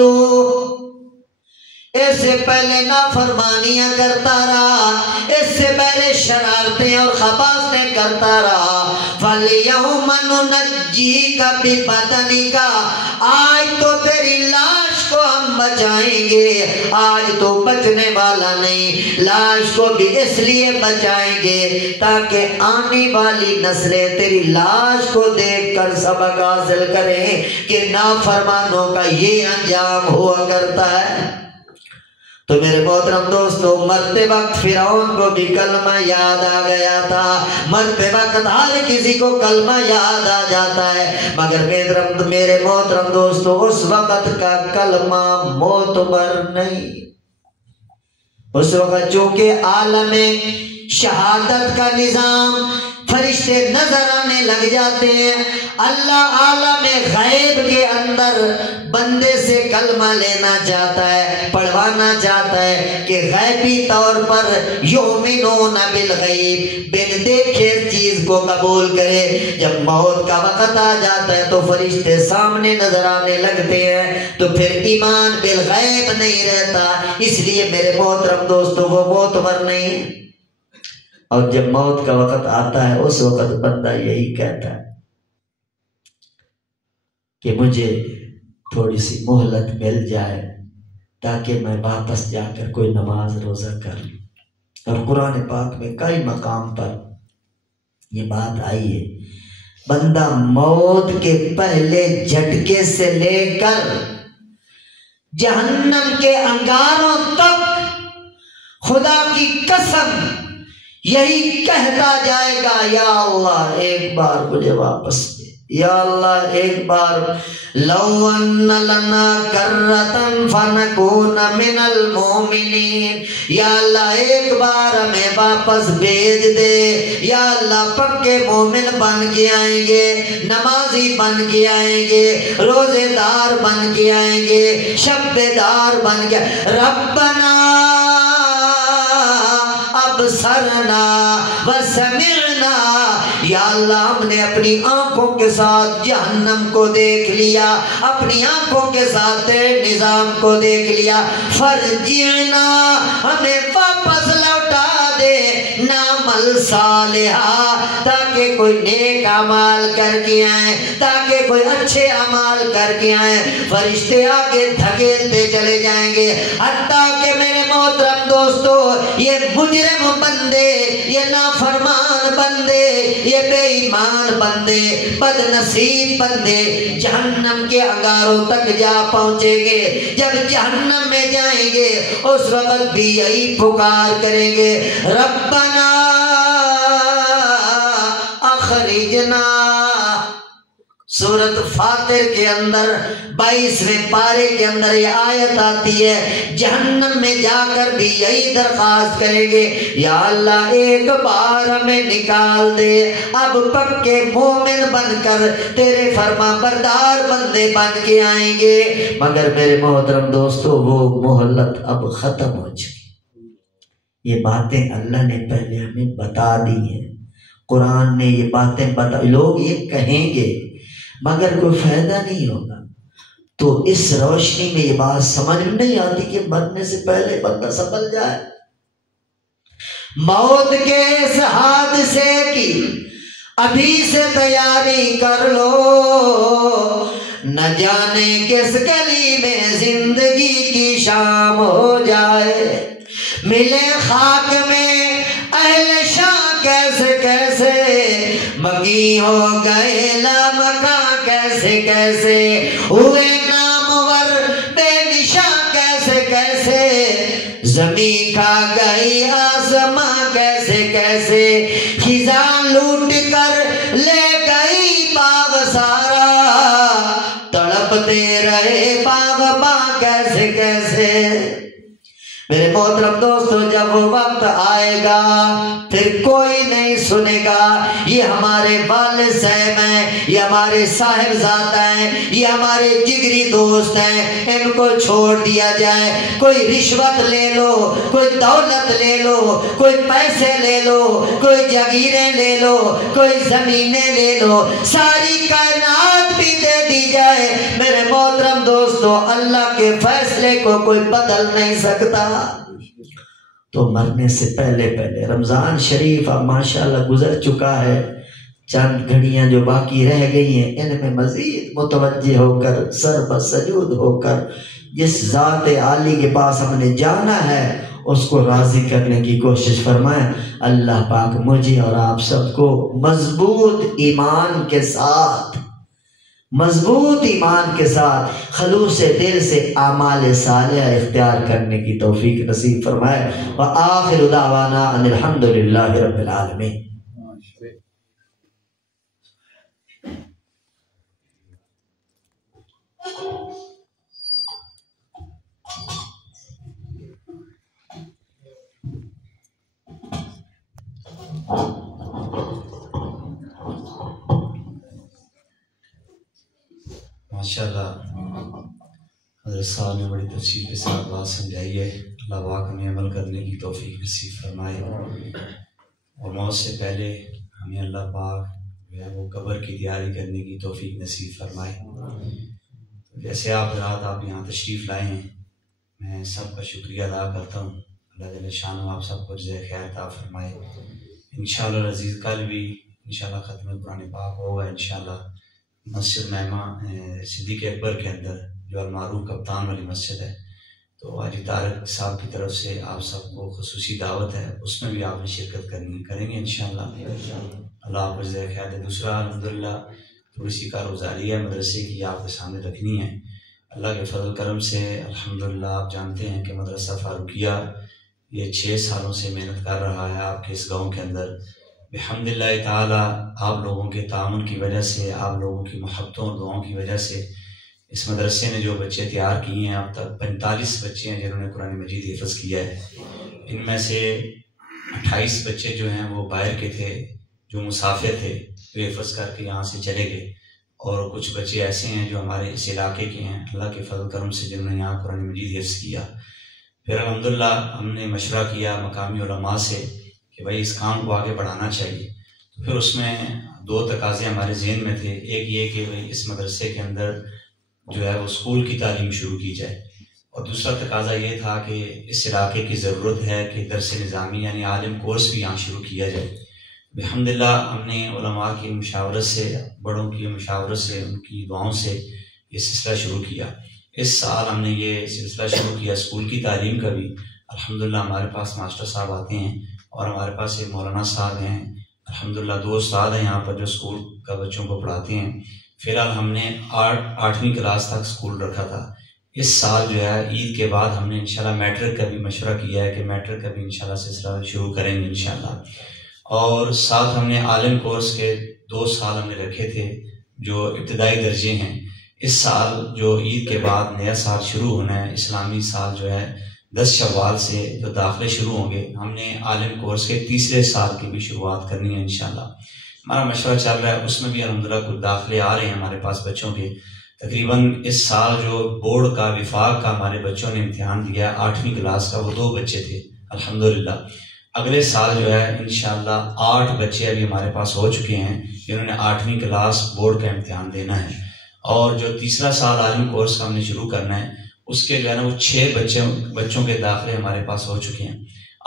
اس سے پہلے نافرمانیاں کرتا رہا، اس سے پہلے شرارتیں اور خباثتیں کرتا رہا. فَالْيَوْمَ نُنَجِّيكَ بِبَدَنِكَ، آج تو تیری لاش کو ہم بچائیں گے. آج تو بچنے والا نہیں، لاش کو بھی اس لیے بچائیں گے تاکہ آنے والی نسلیں تیری لاش کو دیکھ کر سبق حاصل کریں کہ نافرمانوں کا یہ انجام ہوا کرتا ہے. تو میرے محترم دوستو، مرتے وقت فرعون کو بھی کلمہ یاد آ گیا تھا. مرتے وقت ہر کسی کو کلمہ یاد آ جاتا ہے، مگر میرے محترم دوستو اس وقت کا کلمہ معتبر نہیں. اس وقت چونکہ عالم شہادت کا نظام، فرشتے نظر آنے لگ جاتے ہیں. اللہ عالم غیب کے اندر بندے سے کلمہ لینا چاہتا ہے، پڑھوانا چاہتا ہے کہ غیبی طور پر یؤمنون بالغیب، بن دیکھے چیز کو قبول کرے. جب موت کا وقت آ جاتا ہے تو فرشتے سامنے نظر آنے لگتے ہیں، تو پھر ایمان بالغیب نہیں رہتا. اس لیے میرے محترم دوستو وہ معتبر نہیں. اور جب موت کا وقت آتا ہے اس وقت بندہ یہی کہتا ہے کہ مجھے تھوڑی سی مہلت مل جائے تاکہ میں واپس جا کر کوئی نماز روزہ کر لوں. اور قرآن پاک میں کئی مقام پر یہ بات آئی ہے. بندہ موت کے پہلے جھٹکے سے لے کر جہنم کے انگاروں تک خدا کی قسم یہی کہتا جائے گا یا اللہ ایک بار مجھے واپس دے، یا اللہ ایک بار لو ان لنا کرۃ فنکون من المؤمنین، یا اللہ ایک بار ہمیں واپس بھیج دے، یا اللہ پکے مومن بن کے آئیں گے، نمازی بن کے آئیں گے، روزے دار بن کے آئیں گے، شب دار بن کے. ربنا ابصرنا وسمعنا، یا اللہ ہم نے اپنی آنکھوں کے ساتھ جہنم کو دیکھ لیا، اپنی آنکھوں کے ساتھ تیرے نظام کو دیکھ لیا. فرجعنا، ہمیں واپس لوٹا دے، نعمل صالحا، تاکہ کوئی نیک اعمال کر کے آئیں، تاکہ کوئی اچھے اعمال کر کے آئیں. فرشتے آگے دھکیلتے چلے جائیں گے حتیٰ کہ میرے محترم دوستو یہ مجرم بندے، یہ نافرمان بندے، یہ بے ایمان بندے، بد نصیب بندے جہنم کے انگاروں تک جا پہنچیں گے. جب جہنم میں جائیں گے اس وقت بھی یہی پکار کریں گے ربنا اخرجنا. سورۃ فاطر کے اندر 22ویں پارے کے اندر یہ آیت آتی ہے. جہنم میں جا کر بھی یہی درخواست کریں گے یا اللہ ایک بار ہمیں نکال دے، اب پکے مومن بن کر تیرے فرما بردار بندے بن کے آئیں گے. مگر میرے محترم دوستو وہ مہلت اب ختم ہو چکی. یہ باتیں اللہ نے پہلے ہمیں بتا دی ہیں، قرآن نے یہ باتیں بتا. لوگ یہ کہیں گے مگر کوئی فائدہ نہیں ہوگا. تو اس روشنی میں یہ بات سمجھ میں نہیں آتی کہ مرنے سے پہلے بندہ سنبھل جائے. موت کے اس حادثے کی ابھی سے تیاری کر لو، نہ جانے کس گلی میں زندگی کی شام ہو جائے. ملے خاک میں اہل شاہ کیسے کیسے، مگی ہو گئے لامکاں کیسے کیسے، ہوئے نامور بے نشاں کیسے کیسے. زمین کھا گئی آسماں کیسے کیسے، خزاں لوٹ کر لے گئی باغ سارا، تڑپتے رہے باغباں کیسے کیسے۔ میرے محترم دوستو، جب وہ وقت آئے گا پھر کوئی نہیں سنے گا۔ یہ ہمارے والد صاحب ہیں، یہ ہمارے صاحبزاد ہیں، یہ ہمارے جگری دوست ہیں، ان کو چھوڑ دیا جائے۔ کوئی رشوت لے لو، کوئی دولت لے لو، کوئی پیسے لے لو، کوئی جگیریں لے لو، کوئی زمینیں لے لو، ساری کائنات بھی دے دی جائے، میرے محترم دوستو اللہ کے فیصلے کو کوئی بدل نہیں سکتا۔ تو مرنے سے پہلے پہلے رمضان شریف اب ماشاءاللہ گزر چکا ہے، چند گھڑیاں جو باقی رہ گئی ہیں ان میں مزید متوجہ ہو کر سر بسجود ہو کر جس ذات عالی کے پاس ہم نے جانا ہے اس کو راضی کرنے کی کوشش فرمائیں۔ اللہ پاک مجھے اور آپ سب کو مضبوط ایمان کے ساتھ خلوص دل سے اعمال صالحہ اختیار کرنے کی توفیق نصیب فرمائے۔ وآخر دعوانا ان الحمدللہ رب العالمین۔ ماشاءاللہ حضرت صاحب نے بڑی تفصیل کے ساتھ بات سمجھائی ہے۔ اللہ پاک ہمیں عمل کرنے کی توفیق نصیب فرمائے، اور موت سے پہلے ہمیں اللہ پاک جو ہے وہ قبر کی تیاری کرنے کی توفیق نصیب فرمائے۔ جیسے آپ یہاں تشریف لائے ہیں، میں سب کا شکریہ ادا کرتا ہوں۔ اللہ جل شانہ آپ سب کو جزائے خیر عطا فرمائے۔ انشاءاللہ العزیز کل بھی انشاءاللہ ختم قرآن پاک ہوگا انشاءاللہ مسجد مہمہ صدیق اکبر کے اندر، جو المعروف کپتان والی مسجد ہے۔ تو حاجی طارق صاحب کی طرف سے آپ سب کو خصوصی دعوت ہے، اس میں بھی آپ نے شرکت کریں گے انشاءاللہ۔ اللہ آپ کو جزائے خیر دے۔ دوسرا الحمدللہ تھوڑی سی کارگزاری ہے مدرسے کی آپ کے سامنے رکھنی ہے۔ اللہ کے فضل کرم سے الحمدللہ آپ جانتے ہیں کہ مدرسہ فاروقیہ یہ 6 سالوں سے محنت کر رہا ہے آپ کے اس گاؤں کے اندر۔ بحمدللہ تعالی آپ لوگوں کے تعاون کی وجہ سے، آپ لوگوں کی محبتوں اور دعاؤں کی وجہ سے اس مدرسے نے جو بچے تیار کیے ہیں، اب تک 45 بچے ہیں جنہوں نے قرآن مجید حفظ کیا ہے۔ ان میں سے 28 بچے جو ہیں وہ باہر کے تھے، جو مسافر تھے، جو حفظ کر کے یہاں سے چلے گئے، اور کچھ بچے ایسے ہیں جو ہمارے اس علاقے کے ہیں اللہ کے فضل کرم سے، جنہوں نے یہاں قرآن مجید حفظ کیا۔ پھر الحمدللہ ہم نے مشورہ کیا مقامی علماء سے کہ بھائی اس کام کو آگے بڑھانا چاہیے۔ تو پھر اس میں 2 تقاضے ہمارے ذہن میں تھے۔ ایک یہ کہ بھائی اس مدرسے کے اندر جو ہے وہ اسکول کی تعلیم شروع کی جائے، اور دوسرا تقاضا یہ تھا کہ اس علاقے کی ضرورت ہے کہ درس نظامی یعنی عالم کورس بھی یہاں شروع کیا جائے۔ الحمدللہ ہم نے علماء کی مشاورت سے، بڑوں کی مشاورت سے، ان کی دعاؤں سے یہ سلسلہ شروع کیا۔ اس سال ہم نے یہ سلسلہ شروع کیا اسکول کی تعلیم کا بھی۔ الحمدللہ ہمارے پاس ماسٹر صاحب آتے ہیں، اور ہمارے پاس ایک مولانا صاحب ہیں، الحمدللہ 2 استاد ہیں یہاں پر جو اسکول کا بچوں کو پڑھاتے ہیں۔ فی الحال ہم نے 8ویں کلاس تک اسکول رکھا تھا۔ اس سال جو ہے عید کے بعد ہم نے انشاءاللہ میٹرک کا بھی مشورہ کیا ہے کہ میٹرک کا بھی انشاءاللہ سلسلہ شروع کریں گے انشاءاللہ۔ اور ساتھ ہم نے عالم کورس کے 2 سال ہم نے رکھے تھے جو ابتدائی درجے ہیں۔ اس سال جو عید کے بعد نیا سال شروع ہونا ہے، اسلامی سال جو ہے 10 شوال سے جو داخلے شروع ہوں گے، ہم نے عالم کورس کے 3 سال کی بھی شروعات کرنی ہے انشاءاللہ۔ ہمارا مشورہ چل رہا ہے، اس میں بھی الحمدللہ کچھ داخلے آ رہے ہیں ہمارے پاس بچوں کے۔ تقریباً اس سال جو بورڈ کا وفاق کا ہمارے بچوں نے امتحان دیا 8ویں کلاس کا، وہ 2 بچے تھے الحمدللہ۔ اگلے سال جو ہے انشاءاللہ 8 بچے ابھی ہمارے پاس ہو چکے ہیں جنہوں نے 8ویں کلاس بورڈ کا امتحان دینا ہے، اور جو 3 سال عالم کورس کا ہم نے شروع کرنا ہے اس کے جو ہے نا وہ 6 بچوں کے داخلے ہمارے پاس ہو چکے ہیں۔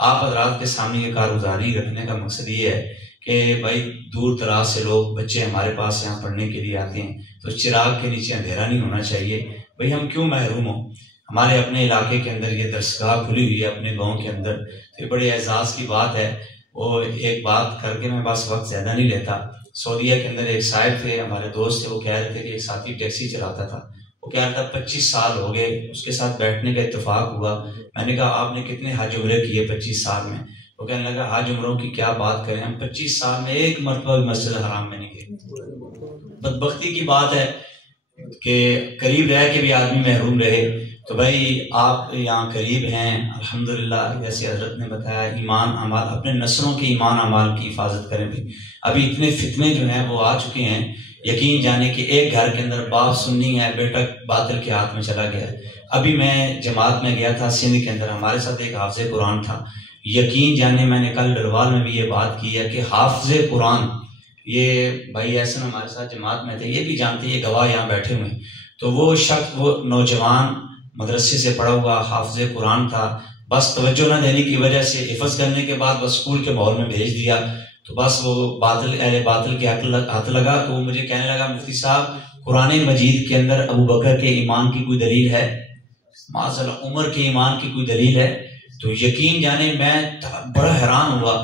آپ حضرات کے سامنے یہ کارگزاری رکھنے کا مقصد یہ ہے کہ بھائی دور دراز سے لوگ بچے ہمارے پاس یہاں پڑھنے کے لیے آتے ہیں، تو چراغ کے نیچے اندھیرا نہیں ہونا چاہیے۔ بھائی ہم کیوں محروم ہوں؟ ہمارے اپنے علاقے کے اندر یہ درسگاہ کھلی ہوئی ہے اپنے گاؤں کے اندر، تو یہ بڑے اعزاز کی بات ہے۔ وہ ایک بات کر کے میں بس وقت زیادہ نہیں لیتا۔ سعودیہ کے اندر ایک صاحب تھے ہمارے دوست تھے، وہ کہہ رہے تھے کہ ایک ساتھی ٹیکسی چلاتا تھا، وہ کہہ رہا تھا 25 سال ہو گئے، اس کے ساتھ بیٹھنے کا اتفاق ہوا. میں نے کہا آپ نے کتنے حج عمرے کیے 25 سال میں؟ وہ کہنے لگا حج عمروں کی کیا بات کریں، ہم 25 سال میں ایک مرتبہ بھی مسجد الحرام میں نہیں گئے. بدبختی کی بات ہے کہ قریب رہ کے بھی آدمی محروم رہے. تو بھائی آپ یہاں قریب ہیں الحمدللہ، جیسے حضرت نے بتایا ایمان اعمال، اپنے نسلوں کے ایمان اعمال کی حفاظت کریں. بھی ابھی اتنے فتنے جو ہیں وہ آ چکے ہیں، یقین جانے کہ ایک گھر کے اندر باپ سنی ہے، بیٹا باطل کے ہاتھ میں چلا گیا ہے. ابھی میں جماعت میں گیا تھا سندھ کے اندر، ہمارے ساتھ ایک حافظ قرآن تھا. یقین جانے میں نے کل ڈلوال میں بھی یہ بات کی ہے کہ حافظ قرآن، یہ بھائی احسن ہمارے ساتھ جماعت میں تھے، یہ بھی جانتے، یہ گواہ یہاں بیٹھے ہوئے. تو وہ شخص، وہ نوجوان مدرسے سے پڑھا ہوا حافظ قرآن تھا، بس توجہ نہ دینے کی وجہ سے حفظ کرنے کے بعد بس اسکول کے ماحول میں بھیج دیا. تو بس وہ اہل باطل کے ہاتھ لگا. تو وہ مجھے کہنے لگا مفتی صاحب قرآن مجید کے اندر ابو بکر کے ایمان کی کوئی دلیل ہے؟ معاذ اللہ عمر کے ایمان کی کوئی دلیل ہے؟ تو یقین جانے میں بڑا حیران ہوا.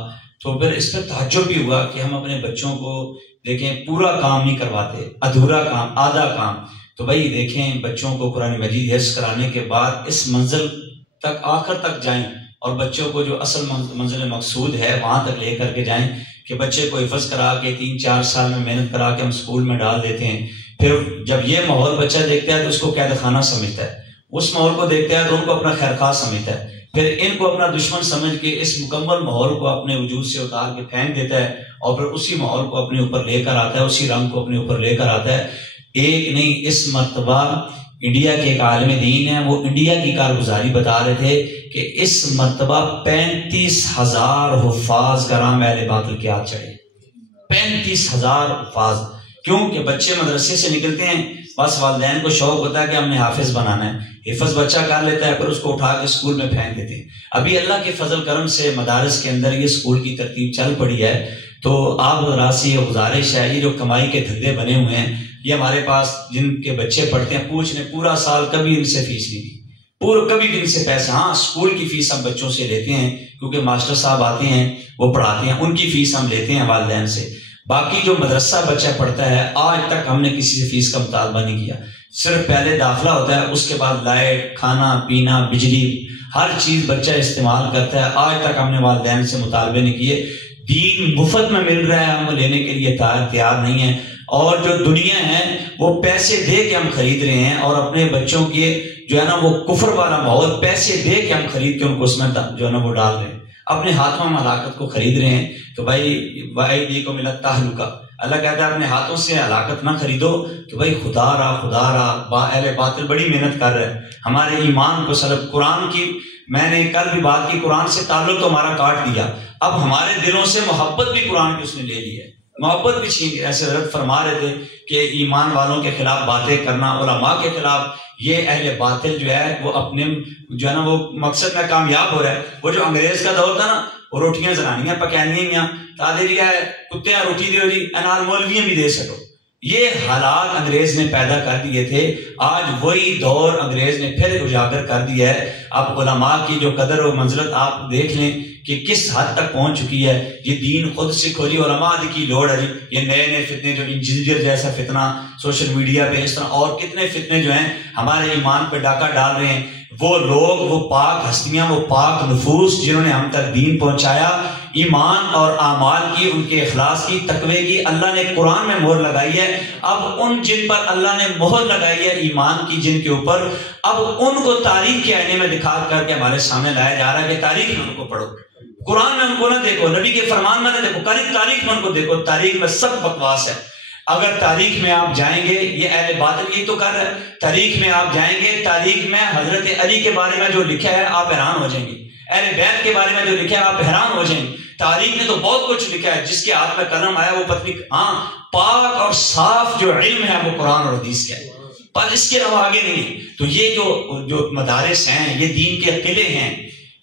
تو پھر اس پر تعجب بھی ہوا کہ ہم اپنے بچوں کو دیکھیں پورا کام نہیں کرواتے، ادھورا کام، آدھا کام. تو بھائی دیکھیں بچوں کو قرآن مجید حفظ کرانے کے بعد اس منزل تک آخر تک جائیں، اور بچوں کو جو اصل منزل مقصود ہے وہاں تک لے کر کے جائیں. کہ بچے کو حفظ کرا کے 3-4 سال میں محنت کرا کے ہم اسکول میں ڈال دیتے ہیں، پھر جب یہ ماحول بچہ دیکھتا ہے تو اس کو قید خانہ سمجھتا ہے، اس ماحول کو دیکھتا ہے تو ان کو اپنا خیر خواہ سمجھتا ہے، پھر ان کو اپنا دشمن سمجھ کے اس مکمل ماحول کو اپنے وجود سے اتار کے پھینک دیتا ہے، اور پھر اسی ماحول کو اپنے اوپر لے کر آتا ہے، اسی رنگ کو اپنے اوپر لے کر آتا ہے. ایک نہیں، اس مرتبہ انڈیا کے ایک عالم دین ہیں، وہ انڈیا کی کارگزاری بتا رہے تھے کہ اس مرتبہ 35,000 حفاظ کرام اہل باطل کے ہاتھ چڑھے. 35,000 حفاظ. کیوں کہ بچے مدرسے سے نکلتے ہیں، بس والدین کو شوق ہوتا ہے کہ ہم نے حافظ بنانا ہے، حفظ بچہ کر لیتا ہے، پھر اس کو اٹھا کے اسکول میں پھینک دیتے ہیں. ابھی اللہ کے فضل کرم سے مدارس کے اندر یہ اسکول کی ترتیب چل پڑی ہے. تو آپ حضرات سے یہ گزارش ہے، یہ جو کمائی کے دھندے بنے ہوئے ہیں، یہ ہمارے پاس جن کے بچے پڑھتے ہیں پوچھنے، پورا سال کبھی ان سے فیس نہیں دی، کبھی بھی ان سے پیسے. ہاں اسکول کی فیس ہم بچوں سے لیتے ہیں کیونکہ ماسٹر صاحب آتے ہیں وہ پڑھاتے ہیں، ان کی فیس ہم لیتے ہیں والدین سے. باقی جو مدرسہ بچہ پڑھتا ہے آج تک ہم نے کسی سے فیس کا مطالبہ نہیں کیا. صرف پہلے داخلہ ہوتا ہے، اس کے بعد لائٹ، کھانا پینا، بجلی، ہر چیز بچہ استعمال کرتا ہے. آج تک ہم نے والدین سے مطالبے نہیں کیے. دین مفت میں مل رہا ہے، ہم لینے کے لیے تیار نہیں ہیں. اور جو دنیا ہے وہ پیسے دے کے ہم خرید رہے ہیں، اور اپنے بچوں کے جو ہے نا وہ کفر والا ماحول پیسے دے کے ہم خرید کے ان کو اس میں جو ہے نا وہ ڈال رہے ہیں، اپنے ہاتھوں میں ہلاکت کو خرید رہے ہیں. تو بھائی وَأَيْدِيكُمْ کو ملتا تہلکہ، اللہ کہتا ہے اپنے ہاتھوں سے ہلاکت نہ خریدو. تو بھائی خدا را اہل باطل بڑی محنت کر رہے ہیں ہمارے ایمان کو سلب. قرآن کی میں نے کل بھی بات کی، قرآن سے تعلق تو ہمارا کاٹ دیا، اب ہمارے دلوں سے محبت بھی قرآن کی اس نے لے لی ہے، محبت بھی چھین گئی. ایسے حضرت فرما رہے تھے کہ ایمان والوں کے خلاف باتیں کرنا، علماء کے خلاف، یہ اہل باطل جو ہے وہ اپنے جو ہے نا وہ مقصد میں کامیاب ہو رہا ہے. وہ جو انگریز کا دور تھا نا، وہ روٹیاں زنانیاں پکانیاں تادے لیا ہے، کتیاں روٹی دیو جی، انال مولویاں بھی دے سکو. یہ حالات انگریز نے پیدا کر دیے تھے. آج وہی دور انگریز نے پھر اجاگر کر دیا ہے. اب علماء کی جو قدر و منزلت آپ دیکھ لیں کہ کس حد تک پہنچ چکی ہے. یہ دین خود سکھو جی، علماء کی لوڑ ہے جی. یہ نئے فتنے جو انجینئر جیسا فتنہ سوشل میڈیا پہ، اس طرح اور کتنے فتنے جو ہیں ہمارے ایمان پہ ڈاکہ ڈال رہے ہیں. وہ لوگ، وہ پاک ہستیاں، وہ پاک نفوس جنہوں نے ہم تک دین پہنچایا، ایمان اور اعمال کی، ان کے اخلاص کی، تقوی کی اللہ نے قرآن میں مہر لگائی ہے. اب ان جن پر اللہ نے مہر لگائی ہے ایمان کی، جن کے اوپر، اب ان کو تاریخ کے آئینے میں دکھا کر کے ہمارے سامنے لایا جا رہا ہے کہ تاریخ میں ان کو پڑھو، قرآن میں ان کو نہ دیکھو، نبی کے فرمان میں نہ دیکھو، تاریخ میں ان کو دیکھو. تاریخ میں سب بکواس ہے. اگر تاریخ میں آپ جائیں گے، یہ اہل باطل یہ تو کر رہا ہے، تاریخ میں آپ جائیں گے، تاریخ میں حضرت علی کے بارے میں جو لکھا ہے آپ حیران ہو جائیں گے، اہل بیت کے بارے میں جو لکھا ہے آپ حیران ہو جائیں گے. تاریخ میں تو بہت کچھ لکھا ہے، جس کے ہاتھ میں قلم آیا وہ پتنی، ہاں پاک اور صاف جو علم ہے وہ قرآن اور حدیث کا ہے، پر اس کے علاوہ آگے نہیں. تو یہ جو مدارس ہیں، یہ دین کے قلعے ہیں،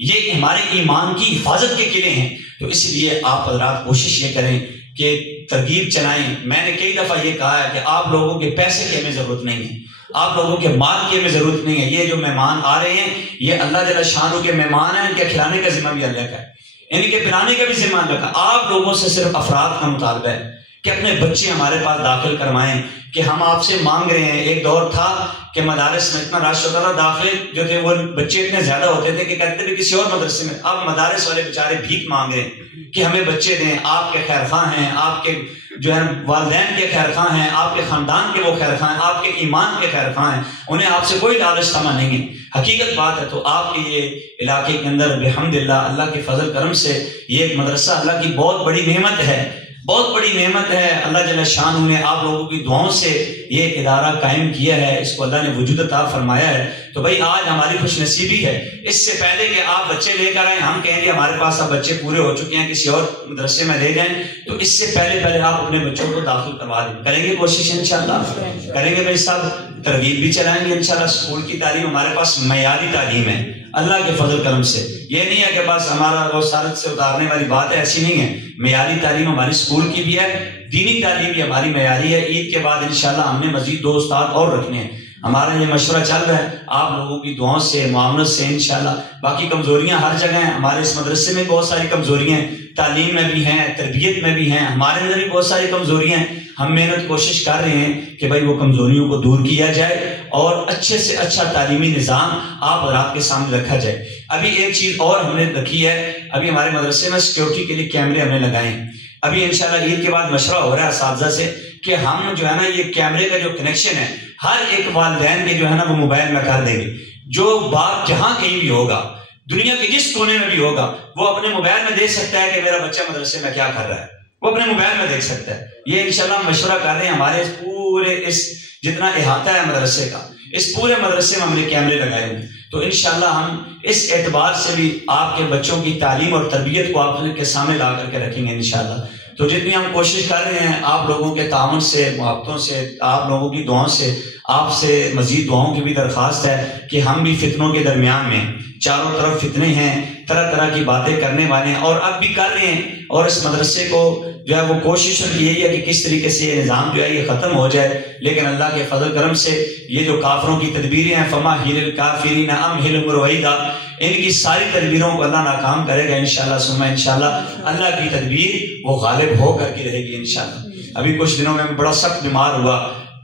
یہ ہمارے ایمان کی حفاظت کے قلعے ہیں. تو اس لیے آپ حضرات کوشش یہ کریں کہ ترغیب چلائیں. میں نے کئی دفعہ یہ کہا ہے کہ آپ لوگوں کے پیسے کی ہمیں ضرورت نہیں ہے، آپ لوگوں کے مال کی ہمیں ضرورت نہیں ہے. یہ جو مہمان آ رہے ہیں یہ اللہ جل شانہ کے مہمان ہیں، ان کے کھلانے کا ذمہ بھی اللہ کا ہے، ان کے پلانے کا بھی ذمہ اللہ کا. آپ لوگوں سے صرف افراد کا مطالبہ ہے کہ اپنے بچے ہمارے پاس داخل کروائیں، کہ ہم آپ سے مانگ رہے ہیں. ایک دور تھا کہ مدارس میں اتنا رش ہوتا تھا، داخلے جو تھے وہ بچے اتنے زیادہ ہوتے تھے کہ کہتے تھے کسی اور مدرسے میں. اب مدارس والے بیچارے بھیک مانگ رہے ہیں کہ ہمیں بچے دیں. آپ کے خیر خواہ ہیں، آپ کے جو ہے والدین کے خیر خواہ ہیں، آپ کے خاندان کے وہ خیر خواہ ہیں، آپ کے ایمان کے خیر خواہ ہیں، انہیں آپ سے کوئی لالچ طمع نہیں ہے. حقیقت بات ہے. تو آپ کے یہ علاقے کے اندر بحمدللہ اللہ کے فضل کرم سے یہ ایک مدرسہ اللہ کی بہت بڑی نعمت ہے، بہت بڑی نعمت ہے. اللہ جل شانہ نے آپ لوگوں کی دعاؤں سے یہ ادارہ قائم کیا ہے، اس کو اللہ نے وجود عطا فرمایا ہے. تو بھائی آج ہماری خوش نصیبی ہے. اس سے پہلے کہ آپ بچے لے کر آئیں، ہم کہیں گے ہمارے پاس اب بچے پورے ہو چکے ہیں، کسی اور مدرسے میں لے جائیں، تو اس سے پہلے آپ اپنے بچوں کو داخل کروا دیں. کریں گے کوشش انشاءاللہ؟ کریں گے بھائی صاحب، ترغیب بھی چلائیں گے انشاءاللہ. اسکول کی تعلیم ہمارے پاس معیاری تعلیم ہے اللہ کے فضل کرم سے. یہ نہیں ہے کہ بس ہمارا روزگار سے اتارنے والی بات ہے، ایسی نہیں ہے. معیاری تعلیم ہماری اسکول کی بھی ہے، دینی تعلیم بھی ہماری معیاری ہے. عید کے بعد انشاءاللہ ہم نے مزید 2 استاد اور رکھنے ہیں. ہمارا یہ مشورہ چل رہا ہے آپ لوگوں کی دعاؤں سے، معاونت سے انشاءاللہ. باقی کمزوریاں ہر جگہ ہیں، ہمارے اس مدرسے میں بہت ساری کمزوریاں ہیں، تعلیم میں بھی ہیں، تربیت میں بھی ہیں، ہمارے اندر بھی بہت ساری کمزوریاں ہیں. ہم محنت کوشش کر رہے ہیں کہ بھائی وہ کمزوریوں کو دور کیا جائے اور اچھے سے اچھا تعلیمی نظام آپ حضرات کے سامنے رکھا جائے. ابھی ایک چیز اور ہم نے رکھی ہے، ابھی ہمارے مدرسے میں سیکیورٹی کے لیے کیمرے ہم نے لگائے ہیں. ابھی انشاءاللہ عید کے بعد مشورہ ہو رہا ہے اساتذہ سے کہ ہم جو ہے نا یہ کیمرے کا جو کنیکشن ہے ہر ایک والدین کے جو ہے نا وہ موبائل میں کر دیں گے. جو بات جہاں کہیں بھی ہوگا، دنیا کے جس کونے میں بھی ہوگا، وہ اپنے موبائل میں دیکھ سکتا ہے کہ میرا بچہ مدرسے میں کیا کر رہا ہے، وہ اپنے موبائل میں دیکھ سکتا ہے. یہ انشاءاللہ ہم مشورہ کر رہے ہیں. ہمارے پورے اس جتنا احاطہ ہے مدرسے کا، اس پورے مدرسے میں ہم نے کیمرے لگائے ہوئے ہیں. تو انشاءاللہ ہم اس اعتبار سے بھی آپ کے بچوں کی تعلیم اور تربیت کو آپ کے سامنے لا کر کے رکھیں گے انشاءاللہ. تو جتنی ہم کوشش کر رہے ہیں آپ لوگوں کے تعاون سے، محبتوں سے، آپ لوگوں کی دعاؤں سے، آپ سے مزید دعاؤں کی بھی درخواست ہے کہ ہم بھی فتنوں کے درمیان میں، چاروں طرف فتنے ہیں، طرح طرح کی باتیں کرنے والے ہیں اور اب بھی کر رہے ہیں. اور اس مدرسے کو جو ہے وہ کوشش یہی ہے کہ کس طریقے سے یہ نظام جو ہے یہ ختم ہو جائے. لیکن اللہ کے فضل کرم سے یہ جو کافروں کی تدبیریں ہیں، فما ہیل الکافرین امہلہم رویدا، ان کی ساری تدبیروں کو اللہ ناکام کرے گا انشاءاللہ ثم انشاءاللہ. اللہ کی تدبیر وہ غالب ہو کر کے رہے گی انشاءاللہ. ابھی کچھ دنوں میں بڑا سخت بیمار ہوا،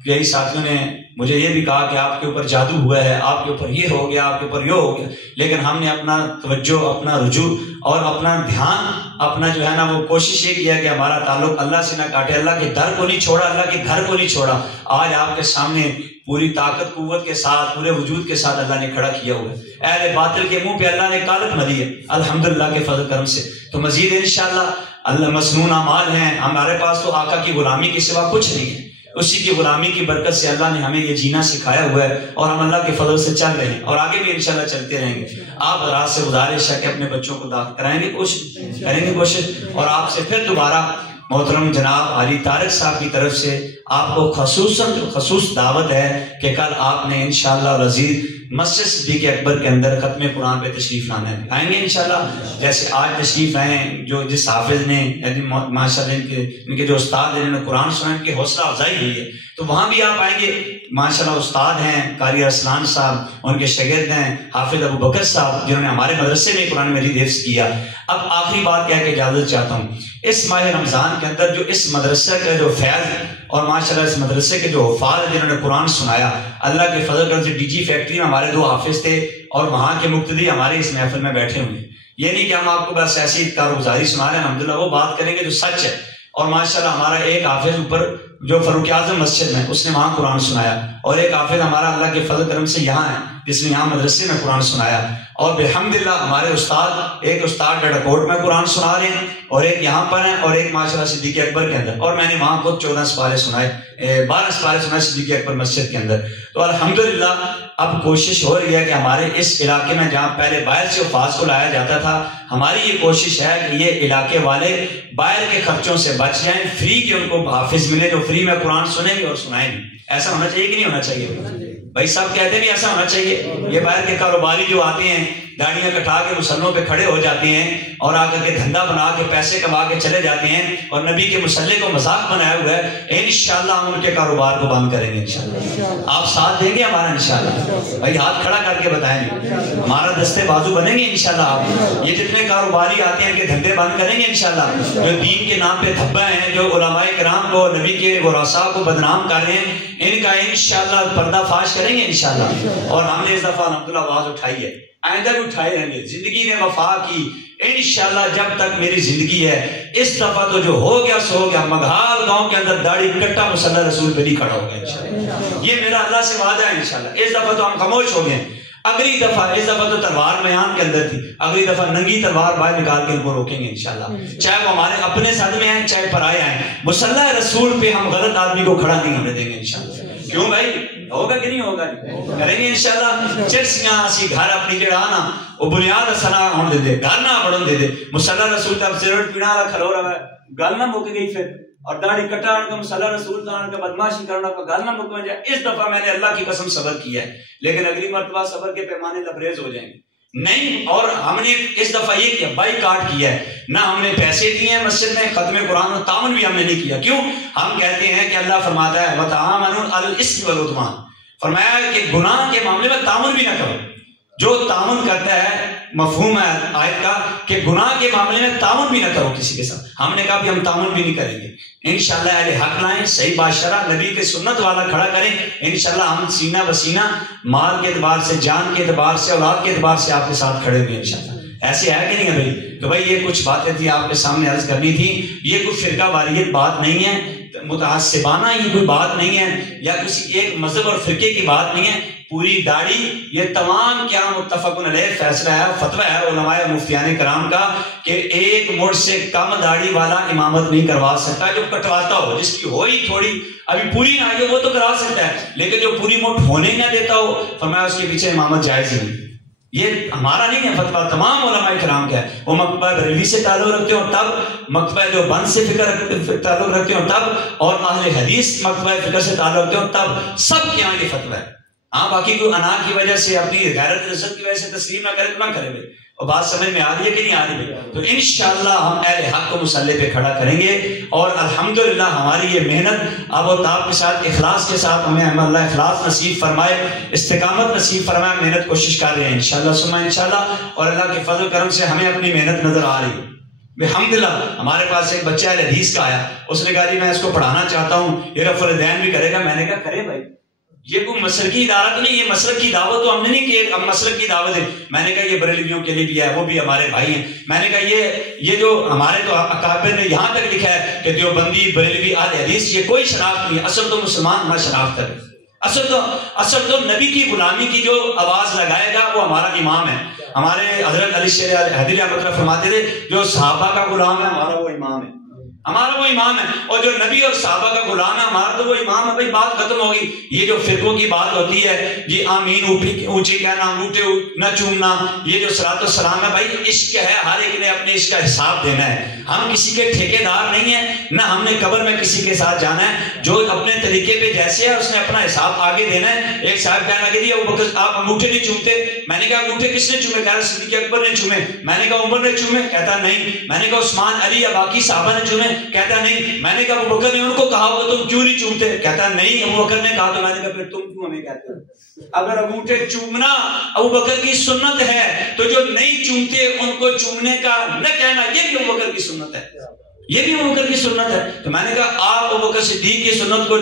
کئی ساتھیوں نے مجھے یہ بھی کہا کہ آپ کے اوپر جادو ہوا ہے، آپ کے اوپر یہ ہو گیا، آپ کے اوپر یہ ہو گیا. لیکن ہم نے اپنا توجہ، اپنا رجوع اور اپنا دھیان، اپنا جو ہے نا وہ کوشش یہ کیا کہ ہمارا تعلق اللہ سے نہ کاٹے. اللہ کے در کو نہیں چھوڑا، اللہ کے گھر کو نہیں چھوڑا. آج آپ کے سامنے پوری طاقت قوت کے ساتھ، پورے وجود کے ساتھ اللہ نے کھڑا کیا ہوا ہے. اہل باطل کے منہ پہ اللہ نے کالت ملی ہے الحمدللہ کے فضل کرم سے. تو مزید انشاءاللہ اللہ مسنون اعمال ہیں ہمارے پاس. تو آقا کی غلامی کے سوا کچھ نہیں ہے. اسی کی غلامی کی برکت سے اللہ نے ہمیں یہ جینا سکھایا ہوا ہے اور ہم اللہ کے فضل سے چل رہے ہیں اور آگے بھی انشاءاللہ چلتے رہیں گے. آپ حضرات سے گزارش ہے کہ اپنے بچوں کو داخل کرائیں گے، کوشش کریں گے کوشش. اور آپ سے پھر دوبارہ محترم جناب علی طارق صاحب کی طرف سے آپ کو خصوص دعوت ہے کہ کل آپ نے انشاءاللہ العزیز مسجد صدیق اکبر کے اندر ختم قرآن پہ تشریف لانا ہے. آئیں گے انشاءاللہ جیسے آج تشریف آئیں. جو جس حافظ نے ماشاءاللہ ان کے جو استاد ہیں انہوں نے قرآن سنا، ان کی حوصلہ افزائی ہوئی ہے، تو وہاں بھی آپ آئیں گے. ماشاءاللہ استاد ہیں قاری ارسلان صاحب، ان کے شاگرد ہیں حافظ ابو بکر صاحب جنہوں نے ہمارے مدرسے میں قرآن مجید حفظ کیا. اب آخری بات کہہ کے اجازت چاہتا ہوں، اس ماہ رمضان کے اندر جو اس مدرسے کا جو فیض اور ماشاءاللہ اس مدرسے کے جو حفاظ جنہوں نے قرآن سنایا، اللہ کے فضل کرم سے ڈی جی فیکٹری میں ہمارے 2 حافظ تھے اور وہاں کے مقتدی ہمارے اس محفل میں بیٹھے ہوئے ہیں. یہ نہیں کہ ہم آپ کو بس ایسی کارگزاری سنا رہے ہیں، الحمدللہ وہ بات کریں گے جو سچ ہے. اور ماشاءاللہ ہمارا ایک حافظ اوپر جو فاروق اعظم مسجد میں اس نے وہاں قرآن سنایا، اور ایک حافظ ہمارا اللہ کے فضل کرم سے یہاں ہے جس نے یہاں مدرسے میں قرآن سنایا. اور بحمدللہ ہمارے استاد، ایک استاد ڈیڑھکوٹ میں قرآن سنا رہے ہیں اور ایک یہاں پر ہیں اور ایک ماشاءاللہ صدیق اکبر کے اندر. اور میں نے وہاں خود 14 سپارے سنائے، 12 سپارے سنائے صدیق اکبر مسجد کے اندر. تو الحمدللہ اب کوشش ہو رہی ہے کہ ہمارے اس علاقے میں جہاں پہلے باہر سے حفاظ کو لایا جاتا تھا، ہماری یہ کوشش ہے کہ یہ علاقے والے باہر کے خرچوں سے بچ جائیں، فری کے ان کو حافظ ملے جو فری میں قرآن سنیں گے اور سنائیں گے. ایسا ہونا چاہیے کہ نہیں ہونا چاہیے؟ بھائی سب کہتے ہیں ایسا ہونا چاہیے. یہ باہر کے کاروباری جو آتے ہیں داڑیاں کٹا کے مسلوں پہ کھڑے ہو جاتے ہیں اور آ کر کے دھندا بنا کے پیسے کما کے چلے جاتے ہیں اور نبی کے مصلی کو مذاق بنایا ہوا ہے، انشاءاللہ ہم ان کے کاروبار کو بند کریں گے انشاءاللہ۔ آپ ساتھ دیں گے ہمارا انشاءاللہ؟ بھائی ہاتھ کھڑا کر کے بتائیں گے، ہمارا دستے بازو بنیں گے انشاءاللہ آپ؟ یہ جتنے کاروباری آتے ہیں کہ دھندے بند کریں گے انشاءاللہ؟ جو دین کے نام پہ دھبا ہیں، جو علماء کرام کو، نبی کے ورثاء کو بدنام کر رہے ہیں، ان کا انشاءاللہ پردہ فاش کریں گے انشاءاللہ۔ اور ہم نے اس دفعہ الحمدللہ آواز اٹھائی ہے، آئندہ بھی اٹھائے رہیں گے۔ زندگی نے وفا کی انشاءاللہ، جب تک میری زندگی ہے۔ اس دفعہ تو جو ہو گیا سو ہو گیا، مگھال گاؤں کے اندر داڑھی کٹا مصلی رسول پہ نہیں کھڑا ہو گیا انشاءاللہ۔ یہ میرا اللہ سے وعدہ ہے انشاءاللہ۔ اس دفعہ تو ہم خاموش ہو گئے، اگلی دفعہ، اس دفعہ تو تلوار میان کے اندر تھی، اگلی دفعہ ننگی تلوار باہر نکال کے ان کو روکیں گے انشاءاللہ، چاہے وہ ہمارے اپنے صد میں ہیں چاہے پرائے ہیں۔ مصلی رسول پہ ہم غلط آدمی کو کھڑا نہیں ہونے دیں گے انشاءاللہ۔ کیوں بھائی؟ ہوگا کہ نہیں ہوگا؟ کریں گے انشاءاللہ۔ چرسیاں اسی گھر اپنی جڑا نا وہ بنیاد سنا ہون دے دے، گھر نہ بڑھن دے دے۔ مصلی رسول تب سیرٹ پینا والا کھلو رہا ہے، گل نہ مک گئی پھر، اور داڑھی کٹان کا مصلی رسول کا بدماشی کرنا کا گل نہ مک جائے۔ اس دفعہ میں نے اللہ کی قسم صبر کیا ہے، لیکن اگلی مرتبہ صبر کے پیمانے لبریز ہو جائیں گے نہیں۔ اور ہم نے اس دفعہ یہ کیا، بائی کاٹ کیا ہے، نہ ہم نے پیسے دیے ہیں مسجد میں، ختم قرآن و تعاون بھی ہم نے نہیں کیا۔ کیوں؟ ہم کہتے ہیں کہ اللہ فرماتا ہے وَتَعَاوَنُوا عَلَى الْإِثْمِ وَالْعُدْوَانِ، فرمایا کہ گناہ کے معاملے میں تعاون بھی نہ کرو۔ جو تعاون کرتا ہے، مفہوم ہے آیت کا کہ گناہ کے معاملے میں تعاون بھی نہ کرو کسی کے ساتھ۔ ہم نے کہا کہ ہم تعاون بھی نہیں کریں گے انشاءاللہ۔ اہل حق لائیں، صحیح بادشاہ نبی کے سنت والا کھڑا کریں انشاءاللہ۔ ہم سینہ بسینہ مال کے اعتبار سے، جان کے اعتبار سے، اولاد کے اعتبار سے آپ کے ساتھ کھڑے ہوئے انشاءاللہ۔ ایسے ہے کہ نہیں ہے بھائی؟ تو بھائی یہ کچھ باتیں تھی آپ کے سامنے عرض کرنی تھی۔ یہ کوئی فرقہ واریت بات نہیں ہے، متعصبانہ یہ کوئی بات نہیں ہے، یا کسی ایک مذہب اور فرقے کی بات نہیں ہے۔ پوری داڑھی یہ تمام کیا متفق علیہ فیصلہ ہے، فتویٰ ہے علماء مفتیان کرام کا کہ ایک مڑ سے کم داڑھی والا امامت نہیں کروا سکتا۔ جو کٹواتا ہو، جس کی ہو ہی تھوڑی ابھی پوری نہ آئی ہو، وہ تو کرا سکتا ہے، لیکن جو پوری مٹھ ہونے نہ دیتا ہو، فرمایا اس کے پیچھے امامت جائز ہی نہیں۔ یہ ہمارا نہیں ہے فتویٰ، تمام علماء کرام کا ہے۔ وہ مکتبہ بریلوی سے تعلق رکھتے ہوں تب، مکتبہ جو بند سے تعلق رکھتے ہوں تب، اور اہل حدیث مکتبہ فکر سے تعلق رکھتے ہوں تب، سب کے یہاں یہ فتویٰ ہے۔ ہاں باقی کوئی انا کی وجہ سے، اپنی غیرت عزت کی وجہ سے تسلیم نہ کرے تو نہ کرے بھائی۔ اور بات سمجھ میں آ رہی ہے کہ نہیں آ رہی بھائی؟ تو انشاءاللہ ہم اہل حق کو مصلی پہ کھڑا کریں گے، اور الحمدللہ ہماری یہ محنت اب و تاب کے ساتھ، اخلاص کے ساتھ، ہمیں اللہ اخلاص نصیب فرمائے، استقامت نصیب فرمائے۔ محنت کوشش کر رہے ہیں انشاءاللہ ثم انشاءاللہ، اور اللہ کے فضل و کرم سے ہمیں اپنی محنت نظر آ رہی ہے الحمدللہ۔ ہمارے پاس ایک بچہ ہے حدیث کا آیا، اس نے کہا جی میں اس کو پڑھانا چاہتا ہوں، یہ رفع الدین بھی کرے گا۔ میں نے کہا کرے بھائی، یہ کوئی مسلکی ادارہ تو نہیں، یہ مسلک کی دعوت تو ہم نے نہیں کی، اب مسلک کی دعوت ہے۔ میں نے کہا یہ بریلویوں کے لیے بھی ہے، وہ بھی ہمارے بھائی ہیں۔ میں نے کہا یہ جو ہمارے تو اکابر نے یہاں تک لکھا ہے کہ دیوبندی، بریلوی، اہل حدیث، یہ کوئی شناخت نہیں ہے، اصل تو مسلمان نہ شناخت ہے۔ اصل تو نبی کی غلامی کی جو آواز لگائے گا وہ ہمارا امام ہے۔ ہمارے حضرت علی شیر حیدری رحمۃ اللہ فرماتے تھے جو صحابہ کا غلام ہے ہمارا وہ امام ہے، ہمارا وہ امام ہے، اور جو نبی اور صحابہ کا غلام ہے ہمارا تو وہ امام ہے۔ بھائی بات ختم ہوگی۔ یہ جو فرقوں کی بات ہوتی ہے، یہ آمین اونچی کہنا، انگوٹھے نہ چومنا، یہ جو صلاۃ والسلام ہے، بھائی عشق ہے، ہر ایک نے اپنے عشق کا حساب دینا ہے۔ ہم کسی کے ٹھیکیدار نہیں ہیں، نہ ہم نے قبر میں کسی کے ساتھ جانا ہے۔ جو اپنے طریقے پہ جیسے ہے اس نے اپنا حساب آگے دینا ہے۔ ایک صاحب کہنے لگے جی ابو بکر آپ انگوٹھے نہیں چومتے۔ میں نے کہا انگوٹھے کس نے چومے؟ کہہ رہا صدیق اکبر نے چومے۔ میں نے کہا عمر نے چومے؟ کہتا نہیں۔ میں نے کہا عثمان، علی یا باقی صحابہ نے چومے؟ کہتا نہیں۔ میں نے کہا ابو بکر نے ان کو کہا ہوگا تم کیوں نہیں چومتے؟ کہتا نہیں ابو بکر نے کہا۔ تو میں نے کہا پھر تم کیوں ہمیں کہتے ہو؟ اگر انگوٹھے چومنا ابو بکر کی سنت ہے تو جو نہیں چومتے ان کو چومنے کا نہ کہنا یہ بھی ابو بکر کی سنت ہے، یہ بھی ابو بکر کی سنت ہے۔ تو میں نے کہا آپ ابو بکر صدیق کی سنت کو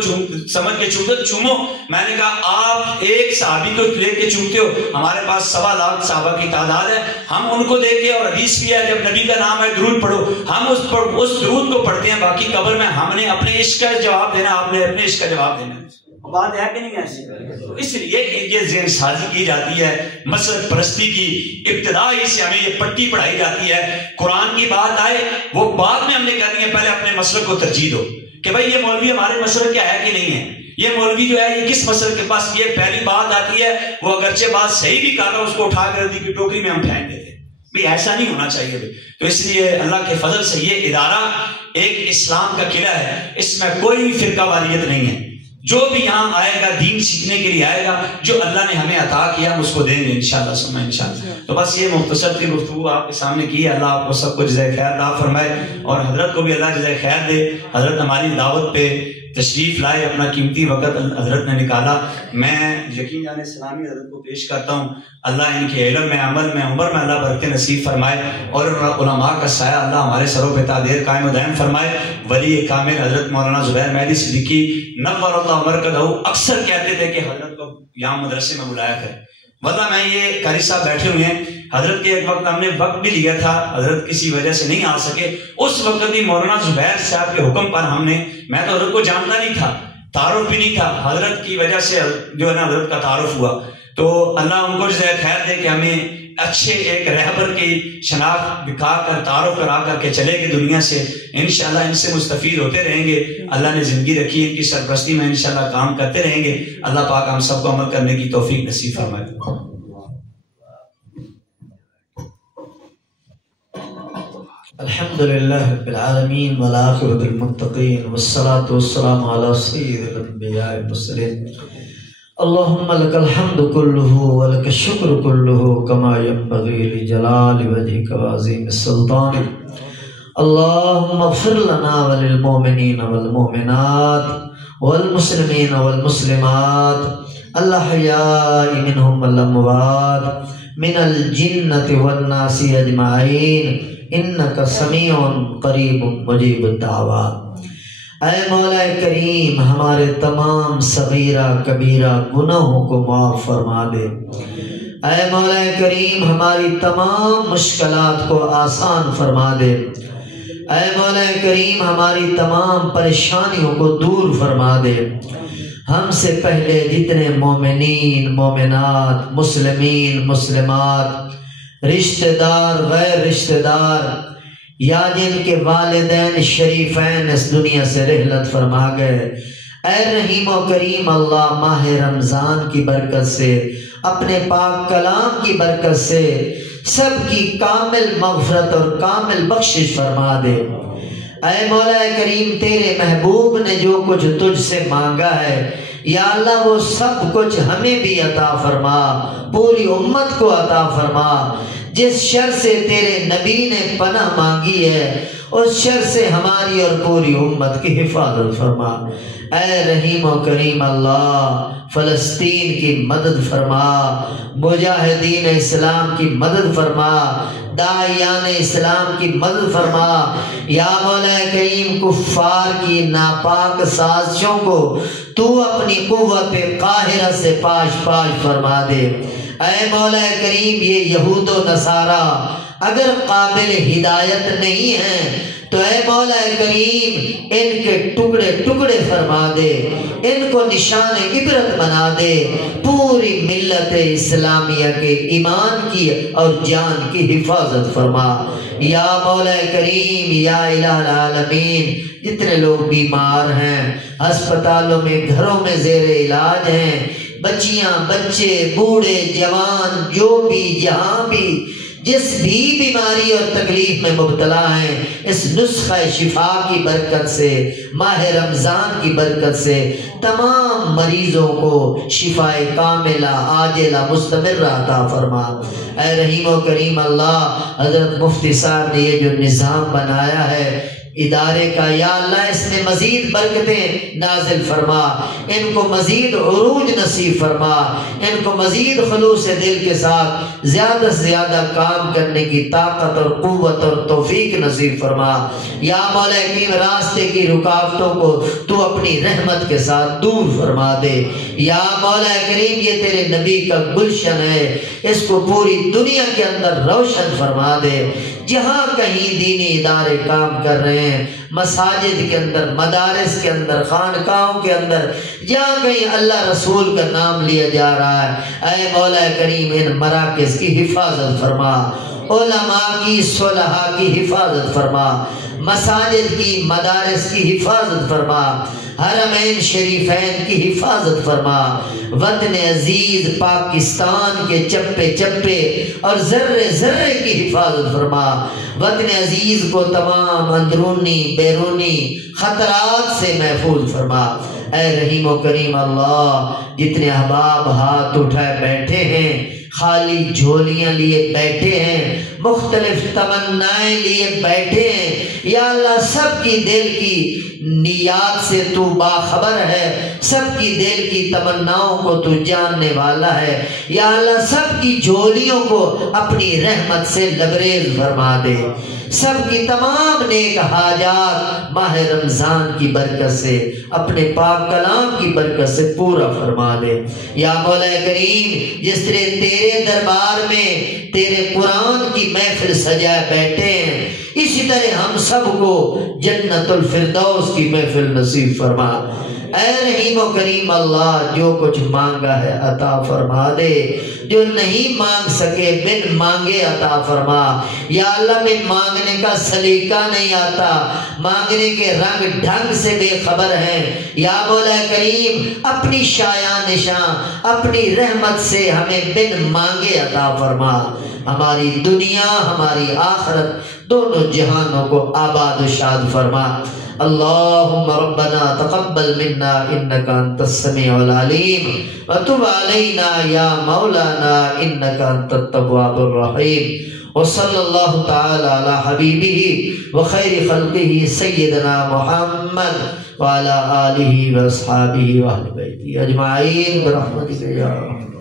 سمجھ کے چومو۔ میں نے کہا آپ ایک صحابی کو لے کے چومتے ہو، ہمارے پاس 1.25 لاکھ صحابہ کی تعداد ہے، ہم ان کو دیکھ کے، اور حدیث بھی ہے جب نبی کا نام ہے درود پڑھو، ہم اس درود کو پڑھتے ہیں۔ باقی قبر میں ہم نے اپنے عشق کا جواب دینا، آپ نے اپنے عشق کا جواب دینا۔ بات ہے کہ نہیں ایسی؟ تو اس لیے یہ ذہن سازی کی جاتی ہے، مسلک پرستی کی ابتدائی سے ہمیں یہ پٹی پڑھائی جاتی ہے۔ قرآن کی بات آئے وہ بعد میں ہم نے کرنی ہے، پہلے اپنے مسلک کو ترجیح دو کہ بھائی یہ مولوی ہمارے مسلک کیا ہے کہ نہیں ہے، یہ مولوی جو ہے یہ کس مسلک کے پاس۔ یہ پہلی بات آتی ہے، وہ اگرچہ بات صحیح بھی کہا تھا اس کو اٹھا کر دی کی ٹوکری میں ہم پھینک دیتے۔ بھی ایسا نہیں ہونا چاہیے بھائی۔ تو اس لیے اللہ کے فضل سے یہ ادارہ ایک اسلام کا قلعہ ہے، اس میں کوئی فرقہ واریت نہیں ہے۔ جو بھی یہاں آئے گا دین سیکھنے کے لیے آئے گا، جو اللہ نے ہمیں عطا کیا ہم اس کو دیں گے انشاءاللہ ثم انشاءاللہ۔ تو بس یہ مختصر سی گفتگو آپ کے سامنے کی ہے۔ اللہ آپ کو سب کو جزائے خیر عطا فرمائے، اور حضرت کو بھی اللہ جزائے خیر دے۔ حضرت ہماری دعوت پہ تشریف لائے، اپنا قیمتی وقت حضرت نے نکالا۔ میں یقین جانے سلامی حضرت کو پیش کرتا ہوں۔ اللہ ان کے علم میں، عمل میں، عمر میں اللہ برکت نصیب فرمائے، اور علماء کا سایہ اللہ ہمارے سروں پہ تعدیر قائم و دائم فرمائے۔ ولی کامل حضرت مولانا زبیر مہدی صدیقی نور اللہ مرکزہ اکثر کہتے تھے کہ حضرت کو یہاں مدرسے میں بلایا کرے، ورنہ میں یہ قاری صاحب بیٹھے ہوئے ہیں، حضرت کے ایک وقت ہم نے وقت بھی لیا تھا، حضرت کسی وجہ سے نہیں آ سکے، اس وقت بھی مولانا زبیر صاحب کے حکم پر ہم نے، میں تو حضرت کو جانتا نہیں تھا، تعارف بھی نہیں تھا، حضرت کی وجہ سے جو ہے نا حضرت کا تعارف ہوا۔ تو اللہ ان کو جزائے خیر دے کہ ہمیں اچھے ایک رہبر کی شناخت دکھا کر، تعارف کرا کر کے چلے گے دنیا سے، انشاءاللہ ان سے مستفید ہوتے رہیں گے۔ اللہ نے زندگی رکھی، ان کی سرپرستی میں انشاءاللہ کام کرتے رہیں گے۔ اللہ پاک ہم سب کو عمل کرنے کی توفیق نصیب فرمائے۔ الحمدللہ رب العالمین والعاقبۃ للمتقین والصلاة والسلام علی سید الانبیاء والمرسلین۔ اللہم لک الحمد کلہ ولک الشکر کلہ کما ینبغی لجلال وجہک وعظیم سلطانک۔ اللہم اغفر لنا وللمؤمنین والمؤمنات والمسلمین والمسلمات الاحیاء منہم والاموات من الجنۃ والناس اجمعین انک سمیع قریب مجیب الدعوات۔ اے مولا کریم ہمارے تمام صغیرہ کبیرہ گناہوں کو معاف فرما دے۔ اے مولا کریم ہماری تمام مشکلات کو آسان فرما دے۔ اے مولا کریم ہماری تمام پریشانیوں کو دور فرما دے۔ ہم سے پہلے جتنے مومنین، مومنات، مسلمین، مسلمات، رشتہ دار، غیر رشتہ دار، یا جن کے والدین شریفین اس دنیا سے رحلت فرما گئے، اے رحیم و کریم اللہ ماہ رمضان کی برکت سے، اپنے پاک کلام کی برکت سے سب کی کامل مغفرت اور کامل بخشش فرما دے۔ اے مولا کریم تیرے محبوب نے جو کچھ تجھ سے مانگا ہے یا اللہ وہ سب کچھ ہمیں بھی عطا فرما، پوری امت کو عطا فرما۔ جس شر سے تیرے نبی نے پناہ مانگی ہے اس شر سے ہماری اور پوری امت کی حفاظت فرما۔ اے رحیم و کریم اللہ فلسطین کی مدد فرما، مجاہدین اسلام کی مدد فرما، داعیان اسلام کی مدد فرما۔ یا مولا کریم کفار کی ناپاک سازشوں کو تو اپنی قوت قاہرہ سے پاش پاش فرما دے۔ اے مولا کریم یہ یہود و نصارہ اگر قابل ہدایت نہیں ہیں تو اے مولا کریم ان کے ٹکڑے ٹکڑے فرما دے، ان کو نشان عبرت بنا دے، پوری ملت اسلامیہ کے ایمان کی اور جان کی حفاظت فرما۔ یا مولا کریم یا الہ العالمین جتنے لوگ بیمار ہیں، ہسپتالوں میں، گھروں میں زیر علاج ہیں، بچیاں، بچے، بوڑھے، جوان، جو بھی جہاں بھی جس بھی بیماری اور تکلیف میں مبتلا ہیں، اس نسخہ شفا کی برکت سے، ماہ رمضان کی برکت سے تمام مریضوں کو شفا کاملہ عاجلہ مستمرہ عطا فرما۔ اے رحیم و کریم اللہ حضرت مفتی صاحب نے یہ جو نظام بنایا ہے ادارے کا، یا اللہ اس میں مزید برکتیں نازل فرما، ان کو مزید عروج نصیب فرما، ان کو مزید خلوص دل کے ساتھ زیادہ سے زیادہ کام کرنے کی طاقت اور قوت اور توفیق نصیب فرما۔ یا مولا کریم راستے کی رکاوٹوں کو تو اپنی رحمت کے ساتھ دور فرما دے۔ یا مولا کریم یہ تیرے نبی کا گلشن ہے، اس کو پوری دنیا کے اندر روشن فرما دے۔ جہاں کہیں دینی ادارے کام کر رہے ہیں، مساجد کے اندر، مدارس کے اندر، خانقاہوں کے اندر، جہاں کہیں اللہ رسول کا نام لیا جا رہا ہے، اے مولا کریم ان مراکز کی حفاظت فرما، علماء کی، صلحاء کی حفاظت فرما، مساجد کی، مدارس کی حفاظت فرما، حرمین شریفین کی حفاظت فرما، وطن عزیز پاکستان کے چپے چپے اور ذرے ذرے کی حفاظت فرما۔ وطن عزیز کو تمام اندرونی بیرونی خطرات سے محفوظ فرما۔ اے رحیم و کریم اللہ، جتنے احباب ہاتھ اٹھائے بیٹھے ہیں، خالی جھولیاں لیے بیٹھے ہیں، مختلف تمنائیں لیے بیٹھے ہیں، یا اللہ سب کی دل کی نیات سے تو باخبر ہے، سب کی دل کی تمناؤں کو تو جاننے والا ہے، یا اللہ سب کی جھولیوں کو اپنی رحمت سے لبریز فرما دے، سب کی تمام نیک حاجات ماہ رمضان کی برکت سے، اپنے پاک کلام کی برکت سے پورا فرما دے۔ یا مولا کریم، جس طرح تیرے دربار میں تیرے قرآن کی محفل سجائے بیٹھے ہیں، اسی طرح ہم سب کو جنت الفردوس کی محفل نصیب فرما۔ اے رحیم و کریم اللہ، جو کچھ مانگا ہے عطا فرما دے، جو نہیں مانگ سکے بن مانگے عطا فرما۔ یا اللہ میں مانگنے کا سلیقہ نہیں آتا، مانگنے کے رنگ ڈھنگ سے بے خبر ہیں، یا مولا کریم اپنی شایان نشان اپنی رحمت سے ہمیں بن مانگے عطا فرما۔ ہماری دنیا ہماری آخرت دونوں جہانوں کو آباد و شاد فرما۔ اللهم ربنا تقبل منا انك انت السميع العليم وتب علينا يا مولانا انك انت التواب الرحيم، وصلى الله تعالى على حبيبه وخير خلقه سيدنا محمد وعلى آله واصحابه واهل بيته اجمعين برحمتك يا رب۔